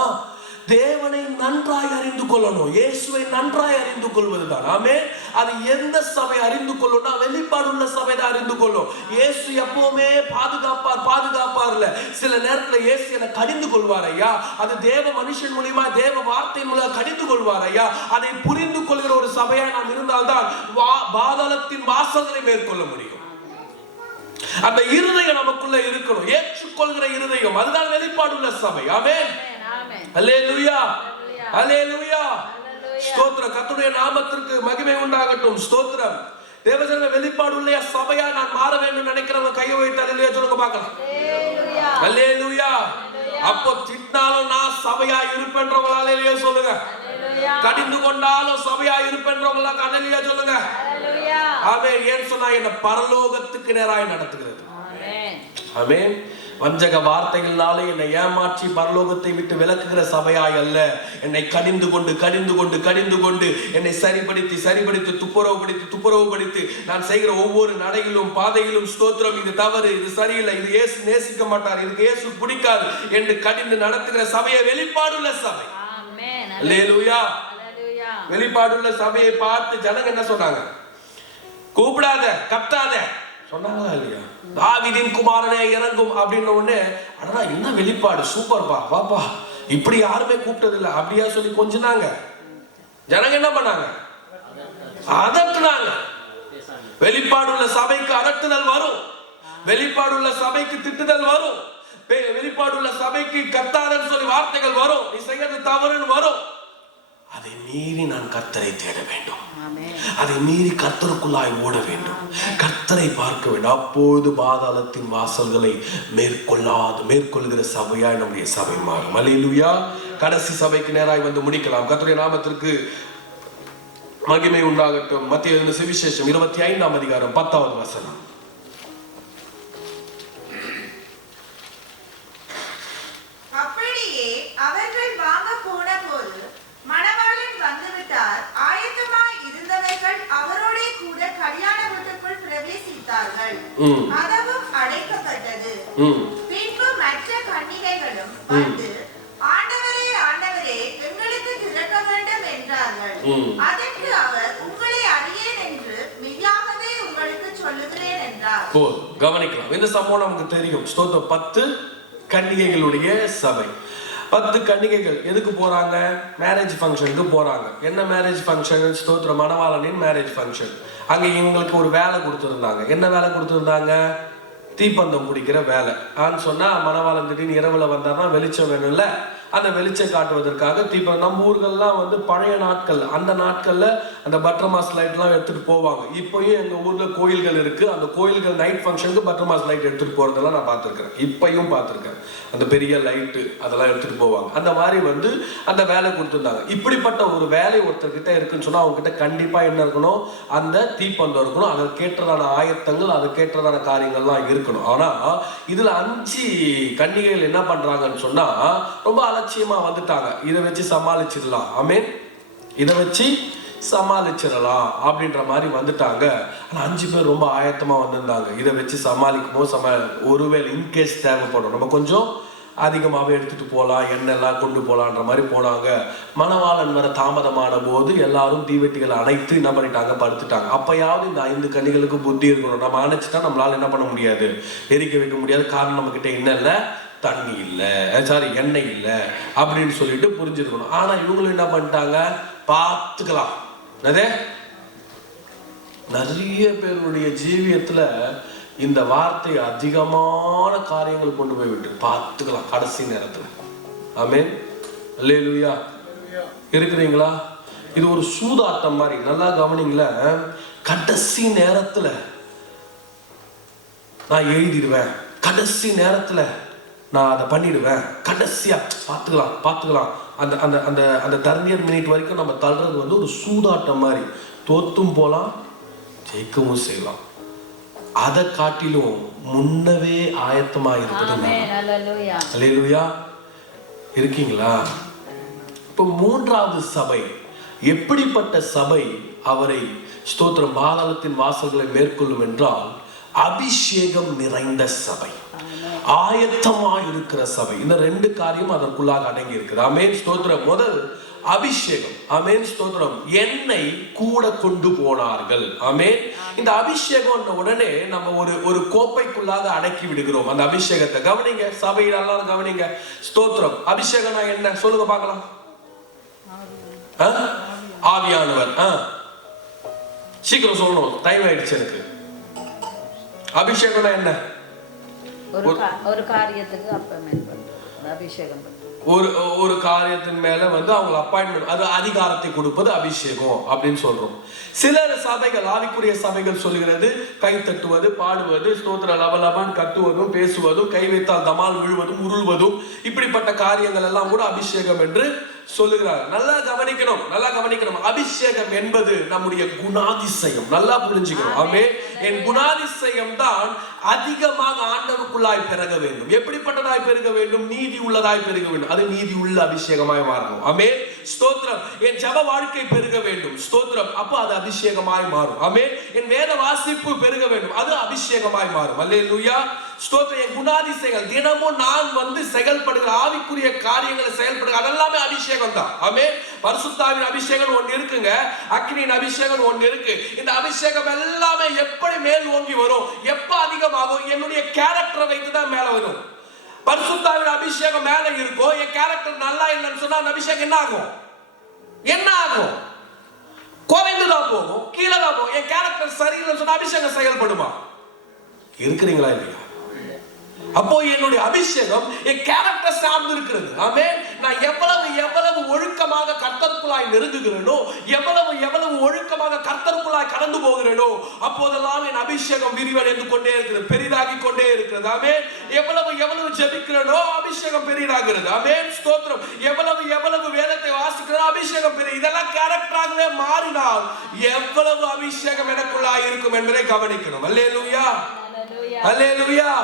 தேவனை நன்றாய் அறிந்து கொள்ளணும், இயேசுவை நன்றாய் அறிந்து கொள்வதுதான். ஆமென். அது எந்த சபை அறிந்து கொள்ளும்னா வெளிப்பாடுள்ள சபை தான் அறிந்து கொள்ளும். இயேசு எப்பவுமே பாதுகாப்பார் இல்ல, சில நேரத்துல இயேசு என்னை கடிந்து கொள்வார் ஐயா. அது தேவ மனுஷன் மூலமா, தேவ வார்த்தை மூலம் கடிந்து கொள்வார் ஐயா. அதை புரிந்து கொள்கிற ஒரு சபையா நாம் இருந்தால்தான் பாதாளத்தின் வாசல்களை மேற்கொள்ள முடியும். அந்த இருதயம் நமக்குள்ள இருக்கணும், ஏற்றுக்கொள்கிற இருதயம். அதுதான் வெளிப்பாடுள்ள சபை. ஆமென். அல்லேலூயா. அல்லேலூயா. ஸ்தோத்திரம். கர்த்தருடைய நாமத்திற்கு மகிமை உண்டாகட்டும். ஸ்தோத்திரம். தேவஜன வெளிப்பாடுள்ள சபையா நான் மாற வேண்டும் நினைக்கிறவங்க கையை வைத்து அல்லேலூயா சொல்லுங்க பார்க்கலாம். அல்லேலூயா. அப்போ திட்டினாலும் நான் சபையா இருப்பேன்றவங்க அல்லேலூயா சொல்லுங்க. கடிந்து கொண்டாலும் சபையா இருப்பேன்றவங்க அல்லேலூயா சொல்லுங்க. ஆமென். ஏன் சொன்னா என்ன பரலோகத்துக்கு நேராய் நடத்துகிறது. ஆமென். வஞ்சக வார்த்தைகளாலே என்னை ஏமாற்றி பரலோகத்தை விட்டு விலக்குகிற சபையாய் அல்ல, என்னை கடிந்து கொண்டு என்னை சரிபடுத்தி துப்புரவுபடுத்தி நான் செய்கிற ஒவ்வொரு நடையிலும் பாதையிலும் ஸ்தோத்திரம், இது தவறு, இது சரியில்லை, இது இயேசு நேசிக்க மாட்டார், இதுக்கு இயேசு பிடிக்காது என்று கடிந்து நடத்துகிற சபையை வெளிப்பாடுள்ள சபை. அல்லேலூயா. வெளிப்பாடுள்ள சபையை பார்த்து ஜனங்க என்ன சொன்னாங்க? கூப்பிடாத, கத்தாத சொன்னாங்களா இல்லையா? தாவீதின் குமாரனே இறங்கும் அப்படின்ன உடனே, அடடா என்ன வெளிப்பாடு, சூப்பர்ப்பா, வாப்பா, இப்படி யாருமே கூப்பிட்டது இல்லை அப்படியா சொல்லி கொஞ்சினாங்க. ஜனங்க என்ன பண்ணாங்க? அதட்டுனாங்க. வெளிப்பாடுள்ள சபைக்கு அதட்டுதல் வரும், வெளிப்பாடுள்ள சபைக்கு திட்டுதல் வரும், வெளிப்பாடுள்ள சபைக்கு கத்தாதன்னு சொல்லி வார்த்தைகள் வரும், நீ செய்யறது தவறுன்னு வரும். அதை மீறி நான் கர்த்தரை தேட வேண்டும், அதை மீறி கர்த்தருக்குள்ளாய் ஓட வேண்டும், கர்த்தரை பார்க்க வேண்டும். அப்பொழுது பாதாளத்தின் வாசல்களை மேற்கொள்கிற சபையாய் நம்முடைய சபை மாறும். அல்லேலூயா. கடைசி சபைக்கு நேராய் வந்து முடிக்கலாம். கர்த்தருடைய நாமத்திற்கு மகிமை உண்டாகட்டும். மத்திய எழுதின சுவிசேஷம் 25ஆம் அதிகாரம் 10வது வசனம். அப்படியே அவர்கள் வாங்க போன போது மணவாளன் வந்துவிட்டார். ஆயத்தமாய் இருந்தவர்கள் அவரோடே கூட கல்யாண வீட்டுக்குள் பிரவேசித்தார்கள். கதவும் அடைக்கப்பட்டது. பின்பு மற்ற கன்னிகைகளும் வந்து, ஆண்டவரே ஆண்டவரே, எங்களுக்கு திறக்க வேண்டும் என்றார்கள். அதற்கு அவர், உங்களை அறியேன் என்று மெய்யாகவே உங்களுக்கு சொல்லுகிறேன் என்றார். கவனிக்கலாம். இந்த சம்பவம் நமக்கு தெரியும். ஸ்தோத்திரம். 10 கன்னிகைகளுடைய சபை. 10 கன்னிகைகள் எதுக்கு போறாங்க? மேரேஜ் ஃபங்க்ஷனுக்கு போறாங்க. என்ன மேரேஜ் ஃபங்க்ஷன்? ஸ்தோத்திர மணவாளனின் மேரேஜ் ஃபங்க்ஷன். அங்க இவங்களுக்கு ஒரு வேலை கொடுத்துருந்தாங்க. என்ன வேலை கொடுத்துருந்தாங்க? தீப்பந்தம் பிடிக்கிற வேலை. ஆன்னு சொன்னா மணவாளன் திடீர்னு இரவுல வந்தாருன்னா வெளிச்சம் வேணும்ல, அந்த வெளிச்சம் காட்டுவதற்காக தீபம். நம்ம ஊர்கள்லாம் வந்து பழைய நாட்கள், அந்த நாட்கள்ல அந்த பட்டர்மாஸ் லைட் எல்லாம் எடுத்துட்டு போவாங்க. இப்பயும் எங்க ஊர்ல கோயில்கள் இருக்கு, அந்த கோயில்கள் நைட் ஃபங்க்ஷனுக்கு பட்டர்மாஸ் லைட் எடுத்துட்டு போறதெல்லாம் நான் பார்த்துருக்கேன், இப்பயும் பார்த்துருக்கேன். அந்த பெரிய லைட்டு அதெல்லாம் எடுத்துட்டு போவாங்க. அந்த மாதிரி வந்து அந்த வேலை கொடுத்துருந்தாங்க. இப்படிப்பட்ட ஒரு வேலை ஒருத்தர்கிட்ட இருக்குன்னு சொன்னா அவங்க கிட்ட கண்டிப்பா என்ன இருக்கணும்? அந்த தீப்பந்தம் இருக்கணும். அதை கேட்டதான ஆயத்தங்கள், அதை கேட்டதான காரியங்கள்லாம் இருக்கணும். ஆனா இதுல 5 கன்னிகைகள் என்ன பண்றாங்கன்னு சொன்னா ரொம்ப அலட்சியமா வந்துட்டாங்க. இதை வச்சு சமாளிச்சிடலாம், ஆமென், இதை வச்சு சமாளிச்சிடலாம் அப்படின்ற மாதிரி வந்துட்டாங்க. ஆனால் 5 பேர் ரொம்ப ஆயத்தமா வந்திருந்தாங்க. இதை வச்சு சமாளிக்குமோ ஒருவேளை இன்கேஸ் தேவைப்படும், நம்ம கொஞ்சம் அதிகமாகவே எடுத்துட்டு போகலாம், எண்ணெய்லாம் கொண்டு போகலான்ற மாதிரி போனாங்க. மணவாளன் வர தாமதமான போது எல்லாரும் தீவெட்டிகளை அணைத்து என்ன பண்ணிட்டாங்க? படுத்துட்டாங்க. அப்பயாவது இந்த 5 கன்னிகளுக்கு புத்தி இருக்கணும். நம்ம அணைச்சிட்டா நம்மளால என்ன பண்ண முடியாது? எரிக்க வைக்க முடியாது. காரணம் நம்ம கிட்ட என்ன இல்லை? தண்ணி இல்லை, எண்ணெய் இல்லை அப்படின்னு சொல்லிட்டு புரிஞ்சிருக்கணும். ஆனா இவங்களும் என்ன பண்ணிட்டாங்க? பார்த்துக்கலாம். நிறைய பேருடைய ஜீவியத்துல இந்த வார்த்தை அதிகமான காரியங்கள் கொண்டு போய் விட்டு பார்த்துக்கலாம் கடைசி நேரத்துல. ஆமென், அல்லேலூயா. இருக்கிறீங்களா? இது ஒரு சூதாட்டம் மாதிரி. நல்லா கவனிங்களேன். கடைசி நேரத்துல நான் எழுதிடுவேன், கடைசி நேரத்துல நான் அதை பண்ணிடுவேன், கடைசியா பார்த்துக்கலாம். அந்த அந்த அந்த அந்த 30 மினிட் வரைக்கும் நம்ம தள்ளுறது வந்து ஒரு சூதாட்டம் மாதிரி. தோத்தும் போலாம், ஜெயிக்கவும் செய்யலாம். அதை காட்டிலும் முன்னவே ஆயத்தமா இருப்பது. அல்லேலூயா. இருக்கீங்களா? இப்போ 3வது சபை எப்படிப்பட்ட சபை அவரை ஸ்தோத்திரம் பாதாளத்தின் வாசல்களை மேற்கொள்ளும் என்றால் அபிஷேகம் நிறைந்த சபை, ஆயத்தமா இருக்கிற சபை. இந்த 2 காரியம் அதற்குள்ளாக அடங்கி இருக்குது. ஆமென், ஸ்தோத்திரம். முதல் அபிஷேகம். ஆமென், ஸ்தோத்திரம். எண்ணெய் கூட கொண்டு போனார்கள். ஆமென். இந்த அபிஷேகம் உடனே நம்ம ஒரு கோப்பைக்குள்ளாக அடக்கி விடுகிறோம் அந்த அபிஷேகத்தை. கவனிங்க, சபையில் எல்லாரும் கவனிங்க. ஸ்தோத்திரம். அபிஷேகம்னா என்ன சொல்லுங்க பார்க்கலாம். ஆவியானவர். சீக்கிரம் சொல்லணும், டைம் ஆயிடுச்சு எனக்கு. அபிஷேகம்னா என்ன? ஒரு காரியத்துக்கு அபிஷேகம், ஒரு காரியத்தின் மேல வந்து அவங்க அப்பாயின்மெண்ட், அது அதிகாரத்தை கொடுப்பது அபிஷேகம் அப்படின்னு சொல்றோம். சில சபைகள், ஆவிக்குரிய சபைகள் சொல்லுகிறது கை தட்டுவது, பாடுவது, ஸ்தோத்திர லபலபான் கட்டுவதும், பேசுவதும், கை வைத்தால் தமால் விழுவதும், உருள்வதும், இப்படிப்பட்ட காரியங்கள் எல்லாம் கூட அபிஷேகம் என்று சொல்லுகிறார். நல்லா கவனிக்கணும். அபிஷேகம் என்பது நம்முடைய குணாதிசயம். நல்லா புரிஞ்சுக்கணும். ஆமென். என் குணாதிசயம் தான் அதிகமாக ஆண்டவருக்குள்ளாய் பெருக வேண்டும். எப்படிப்பட்டதாய் பெருக வேண்டும்? நீதி உள்ளதாய் பெருக வேண்டும். அது நீதி உள்ள அபிஷேகமாய் மாறணும். ஆமென், ஸ்தோத்திரம். என் ஜெப வாழ்க்கை பெருக வேண்டும். ஸ்தோத்திரம். அப்ப அது அபிஷேகமாய் மாறும். ஆமென். என் வேத வாசிப்பு பெருக வேண்டும். அது அபிஷேகமாய் மாறும். அல்லேலூயா, ஸ்தோத்திரம். என் குணாதிசயங்கள் தினமும் நான் வந்து செயல்படுகிற ஆவிக்குரிய காரியங்களை செயல்படுகிற அதெல்லாமே அபிஷேகம் தான். ஆமென். பரிசுத்தாவின் அபிஷேகம் ஒன்று இருக்குங்க, அக்கினியின் அபிஷேகம் ஒன்று இருக்கு. இந்த அபிஷேகம் எல்லாமே எப்படி மேல் ஓங்கி வரும், எப்ப அதிகமாகும்? என்னுடைய கேரக்டரை வைத்து தான் மேல வரும். பரிசுத்தாவின் அபிஷேகம் மேல இருக்கும், என் கேரக்டர் நல்லா இல்லைன்னு சொன்னா அந்த அபிஷேகம் என்ன ஆகும்? குறைந்துதான் போகும், கீழே தான் போகும். என் கேரக்டர் சரியில்லைன்னு சொன்னா அபிஷேகம் செயல்படுமா? இருக்கிறீங்களா இல்லையா? அப்போ என்னுடைய அபிஷேகம் என் கேரக்டர் சார்ந்து இருக்கிறது. ஆமென். நான் எவ்வளவு ஒழுக்கமாக கர்த்தருக்குள்ளாய் நெருங்குகிறேனோ, எவ்வளவு ஒழுக்கமாக கர்த்தருக்குள்ளாய் கடந்து போகிறேனோ, அப்போதெல்லாம் என் அபிஷேகம் விரிவடைந்து கொண்டே இருக்கிறது, பெரிதாகி கொண்டே இருக்கிறது. ஆமென். எவ்வளவு ஜெபிக்கிறேனோ அபிஷேகம் பெரிதாகிறது. ஆமென். ஸ்தோத்திரம். எவ்வளவு வேதத்தை வாசிக்கிறேனோ அபிஷேகம் பெரிய. இதெல்லாம் கேரக்டராகவே மாறினால் எவ்வளவு அபிஷேகம் எனக்குள்ளாய் இருக்கும் என்பதை கவனிக்கணும். அல்லேலூயா, அல்லேலூயா.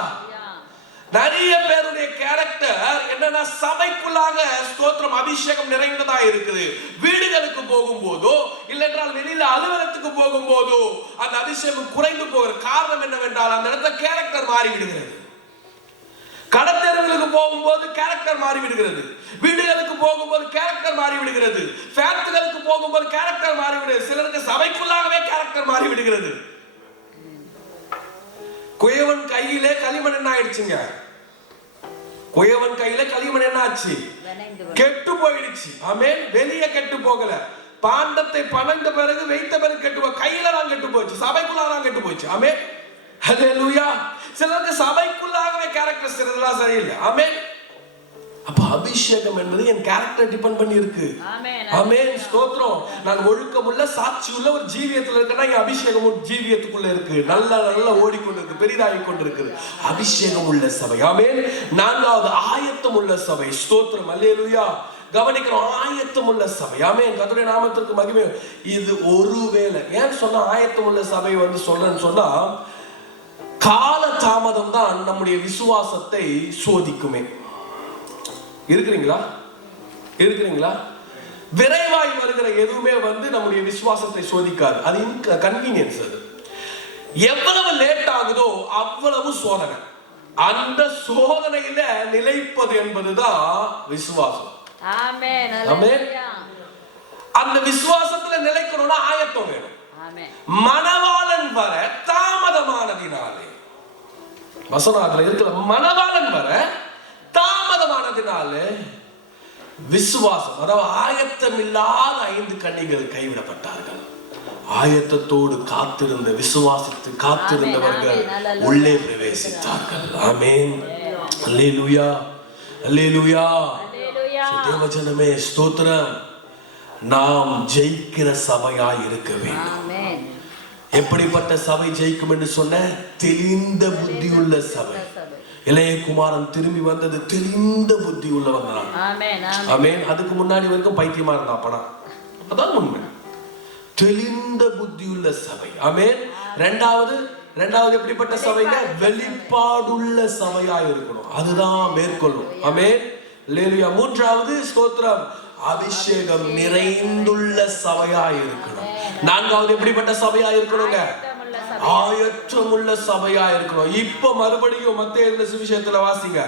நிறைய பேருடைய கேரக்டர் என்னன்னா சபைக்குள்ளாக ஸ்தோத்திரம் அபிஷேகம் நிறைந்ததா இருக்குது. வீடுகளுக்கு போகும்போதோ இல்லைன்றால் வெளியில அலுவலகத்துக்கு போகும்போதோ அந்த அபிஷேகம் குறைந்து போகிற காரணம் என்னவென்றால் அந்த இடத்துல கேரக்டர் மாறி விடுகிறது. கடத்தெருவுகளுக்கு போகும்போது கேரக்டர் மாறி விடுகிறது, வீடுகளுக்கு போகும்போது கேரக்டர் மாறி விடுகிறது, ஃபேக்டரிகளுக்கு போகும்போது கேரக்டர் மாறி விடுகிறது. சிலருக்கு சபைக்குள்ளாகவே கேரக்டர் மாறி விடுகிறது. குயவன் கையிலே களிமண் என்ன ஆயிடுச்சுங்க? குயவன் கையில களிமண் என்ன ஆச்சு? கெட்டு போயிடுச்சு. ஆமென். வெளியே கெட்டு போகல, பாண்டத்தை பணந்த பிறகு வைத்த பிறகு கெட்டு போய் கையில தான் கெட்டு போச்சு, சபைக்குள்ள தான் கெட்டு போச்சு. ஆமென். ஹல்லேலூயா. சிலருக்கு சபைக்குள்ளாகவே கேரக்டர் சிறதெல்லாம் சரியில்லை. ஆமென். அப்ப அபிஷேகம் என்பது என் கேரக்டர் டிபெண்ட் பண்ணி இருக்கு. ஆமென். ஸ்தோத்திரம். நான் ஒழுக்கமுள்ள சாட்சி உள்ள ஒரு ஜீவியத்துல இருக்கேன்னா என் அபிஷேகம் ஜீவியத்துக்குள்ள இருக்கு, நல்லா ஓடிக்கொண்டு இருக்கு, பெரிதாகி கொண்டு இருக்குது. அபிஷேகம் உள்ள சபை. ஆமென். நான்காவது ஆயத்தம் உள்ள சபை. ஸ்தோத்திரம். அல்லேலூயா. கவனிக்கிறோம், ஆயத்தம் உள்ள சபை. ஆமென். கர்த்தருடைய நாமத்திற்கு மகிமை. இது ஒருவேளை ஏன் சொன்னா ஆயத்தம் உள்ள சபை சொல்றேன்னு சொன்னா, கால தாமதம் தான் நம்முடைய விசுவாசத்தை சோதிக்குமே. இருக்கிறீங்களா? விரைவாய் வருகிற எதுவுமே நம்முடைய விசுவாசத்தை சோதிக்காது. அது கன்வீனியன்ஸ். அது எவ்வளவு லேட் ஆகுதோ அவ்வளவு சோதனை. அந்த சோதனையில நிலைப்பது என்பதுதான் விசுவாசம். ஆமென். அந்த விசுவாசத்துல நிலைக்கணும்னா ஆயத்தம் வேணும். மணவாளன் வர தாமதமானதினாலே, வசனத்துல இருக்கிற மணவாளன் வர தாமதமானதினால விசுவாசம், அதாவது ஆயத்தம் இல்லாத 5 கன்னிகள் கைவிடப்பட்டார்கள். ஆயத்தத்தோடு காத்திருந்த விசுவாசித்து காத்திருந்தவர்கள் உள்ளே பிரவேசித்தார்கள். ஆமென். அல்லேலூயா, அல்லேலூயா. தேவஜனமே ஸ்தோத்திரம். நாம் ஜெயிக்கிற சபையாய் இருக்க வேண்டும். எப்படிப்பட்ட சபை ஜெயிக்கும் என்று சொன்ன, தெளிந்த புத்தியுள்ள சபை. இளைய குமாரன் திரும்பி வந்தது தெளிந்த புத்தி உள்ளவன் தான். ஆமென். அதுக்கு முன்னாடி வரைக்கும் பைத்தியமா இருந்தா படம், அதான் உண்மை. தெளிந்த புத்தியுள்ள சபை. ஆமென். இரண்டாவது எப்படிப்பட்ட சபைங்க? வெளிப்பாடுள்ள சபையா இருக்கணும், அதுதான் மேற்கொள்ளும். ஆமென். அல்லேலூயா. மூன்றாவது ஸ்தோத்திரம், அபிஷேகம் நிறைந்துள்ள சபையா இருக்கணும். நான்காவது எப்படிப்பட்ட சபையா இருக்கணுங்க? ஆயத்தமுள்ள சபையா இருக்கணும். இப்ப மறுபடியும் மத்தேயு சுவிசேஷத்துல வாசிங்க,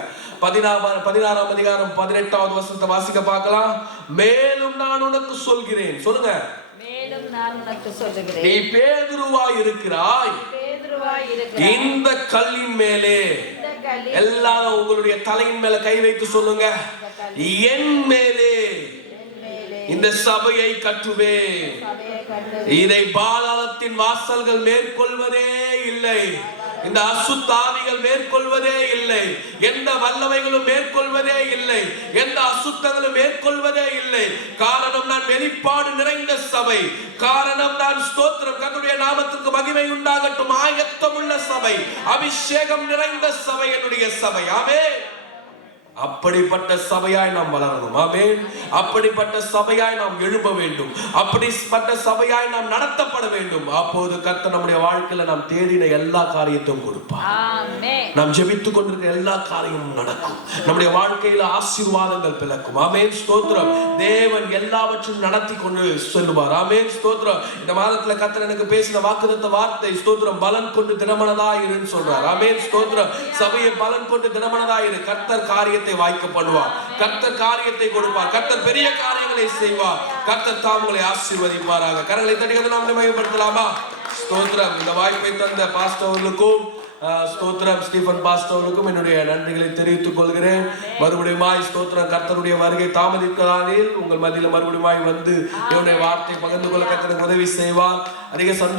16ஆம் அதிகாரம் 18வது வசனத்தை வாசிக்க பார்க்கலாம். மேலும் நான் உனக்கு சொல்கிறேன். சொல்லுங்க. நீ பேதுருவாய் இருக்கிறாய், இந்த கல்லின் மேலே, எல்லாரும் உங்களுடைய தலையின் மேல கை வைத்து சொல்லுங்க, என் மேலே இந்த சபையை கட்டுவேன். இதை பாதாளத்தின் வாசல்கள் மேற்கொள்வதே இல்லை, இந்த அசுத்தாவிகள் மேற்கொள்வதே இல்லை, எந்த வல்லமைகளும் மேற்கொள்வதே இல்லை, எந்த அசுத்தங்களும் மேற்கொள்வதே இல்லை. காரணம் நான் வெளிப்பாடு நிறைந்த சபை. காரணம் நான் ஸ்தோத்திரம், கர்த்தருடைய நாமத்துக்கு மகிமை உண்டாகட்டும், ஆயத்தம் உள்ள சபை, அபிஷேகம் நிறைந்த சபை என்னுடைய சபை. ஆமென். அப்படிப்பட்ட சபையாய் நாம் வளரணும். ஆமென். அப்படிப்பட்ட சபையாய் நாம் எழும்ப வேண்டும், அப்படிப்பட்ட சபையாய் நாம் நடத்தப்பட வேண்டும். அப்போது கர்த்தர் நம்முடைய வாழ்க்கையில நாம் தேடின எல்லா காரியத்தையும் கொடுப்பார். நாம் ஜெபித்துக் கொண்டிருக்கிற எல்லா காரியமும் நடக்கும். நம்முடைய வாழ்க்கையில ஆசீர்வாதங்கள் பிறக்கும். ஆமென். ஸ்தோத்திரம். தேவன் எல்லாவற்றையும் நடத்தி கொண்டு செல்வார். ஆமென். ஸ்தோத்திரம். இந்த மாதத்துல கர்த்தர் எனக்கு பேசின வாக்குத்தத்த வார்த்தை, ஸ்தோத்திரம், பலன் கொண்டு திடமனதாயிரு சொல்றார். ஆமென். ஸ்தோத்திரம். சபையை பலன் கொண்டு திடமனதாயிரு. கர்த்தர் காரியத்தை வாய்க்க பண்ணுவார், கர்த்தர் காரியத்தை கொடுப்பார், கர்த்தர் பெரிய காரியங்களை செய்வார், கர்த்தர் தாமங்களை ஆசீர்வதிப்பாராக. கரங்களை தட்டி நாம் மகிமைப்படுத்தலாமா? ஸ்தோத்திரம். இந்த வாய்ப்பை தந்த பாஸ்டர்களுக்கும் ஸ்தோத்திரம். ஸ்டீபன் பாஸ்டர்களுக்கும் என்னுடைய நன்றிகளை தெரிவித்துக் கொள்கிறேன். மறுபடியும் ஸ்தோத்திரம். கர்த்தருடைய வருகை தாமதிக்கானில் உங்கள் மத்தியில மறுபடியும் வந்து என்னுடைய வார்த்தை பகிர்ந்து கொள்ள கர்த்தர் உதவி செய்வார். அதிக சந்தோஷம்.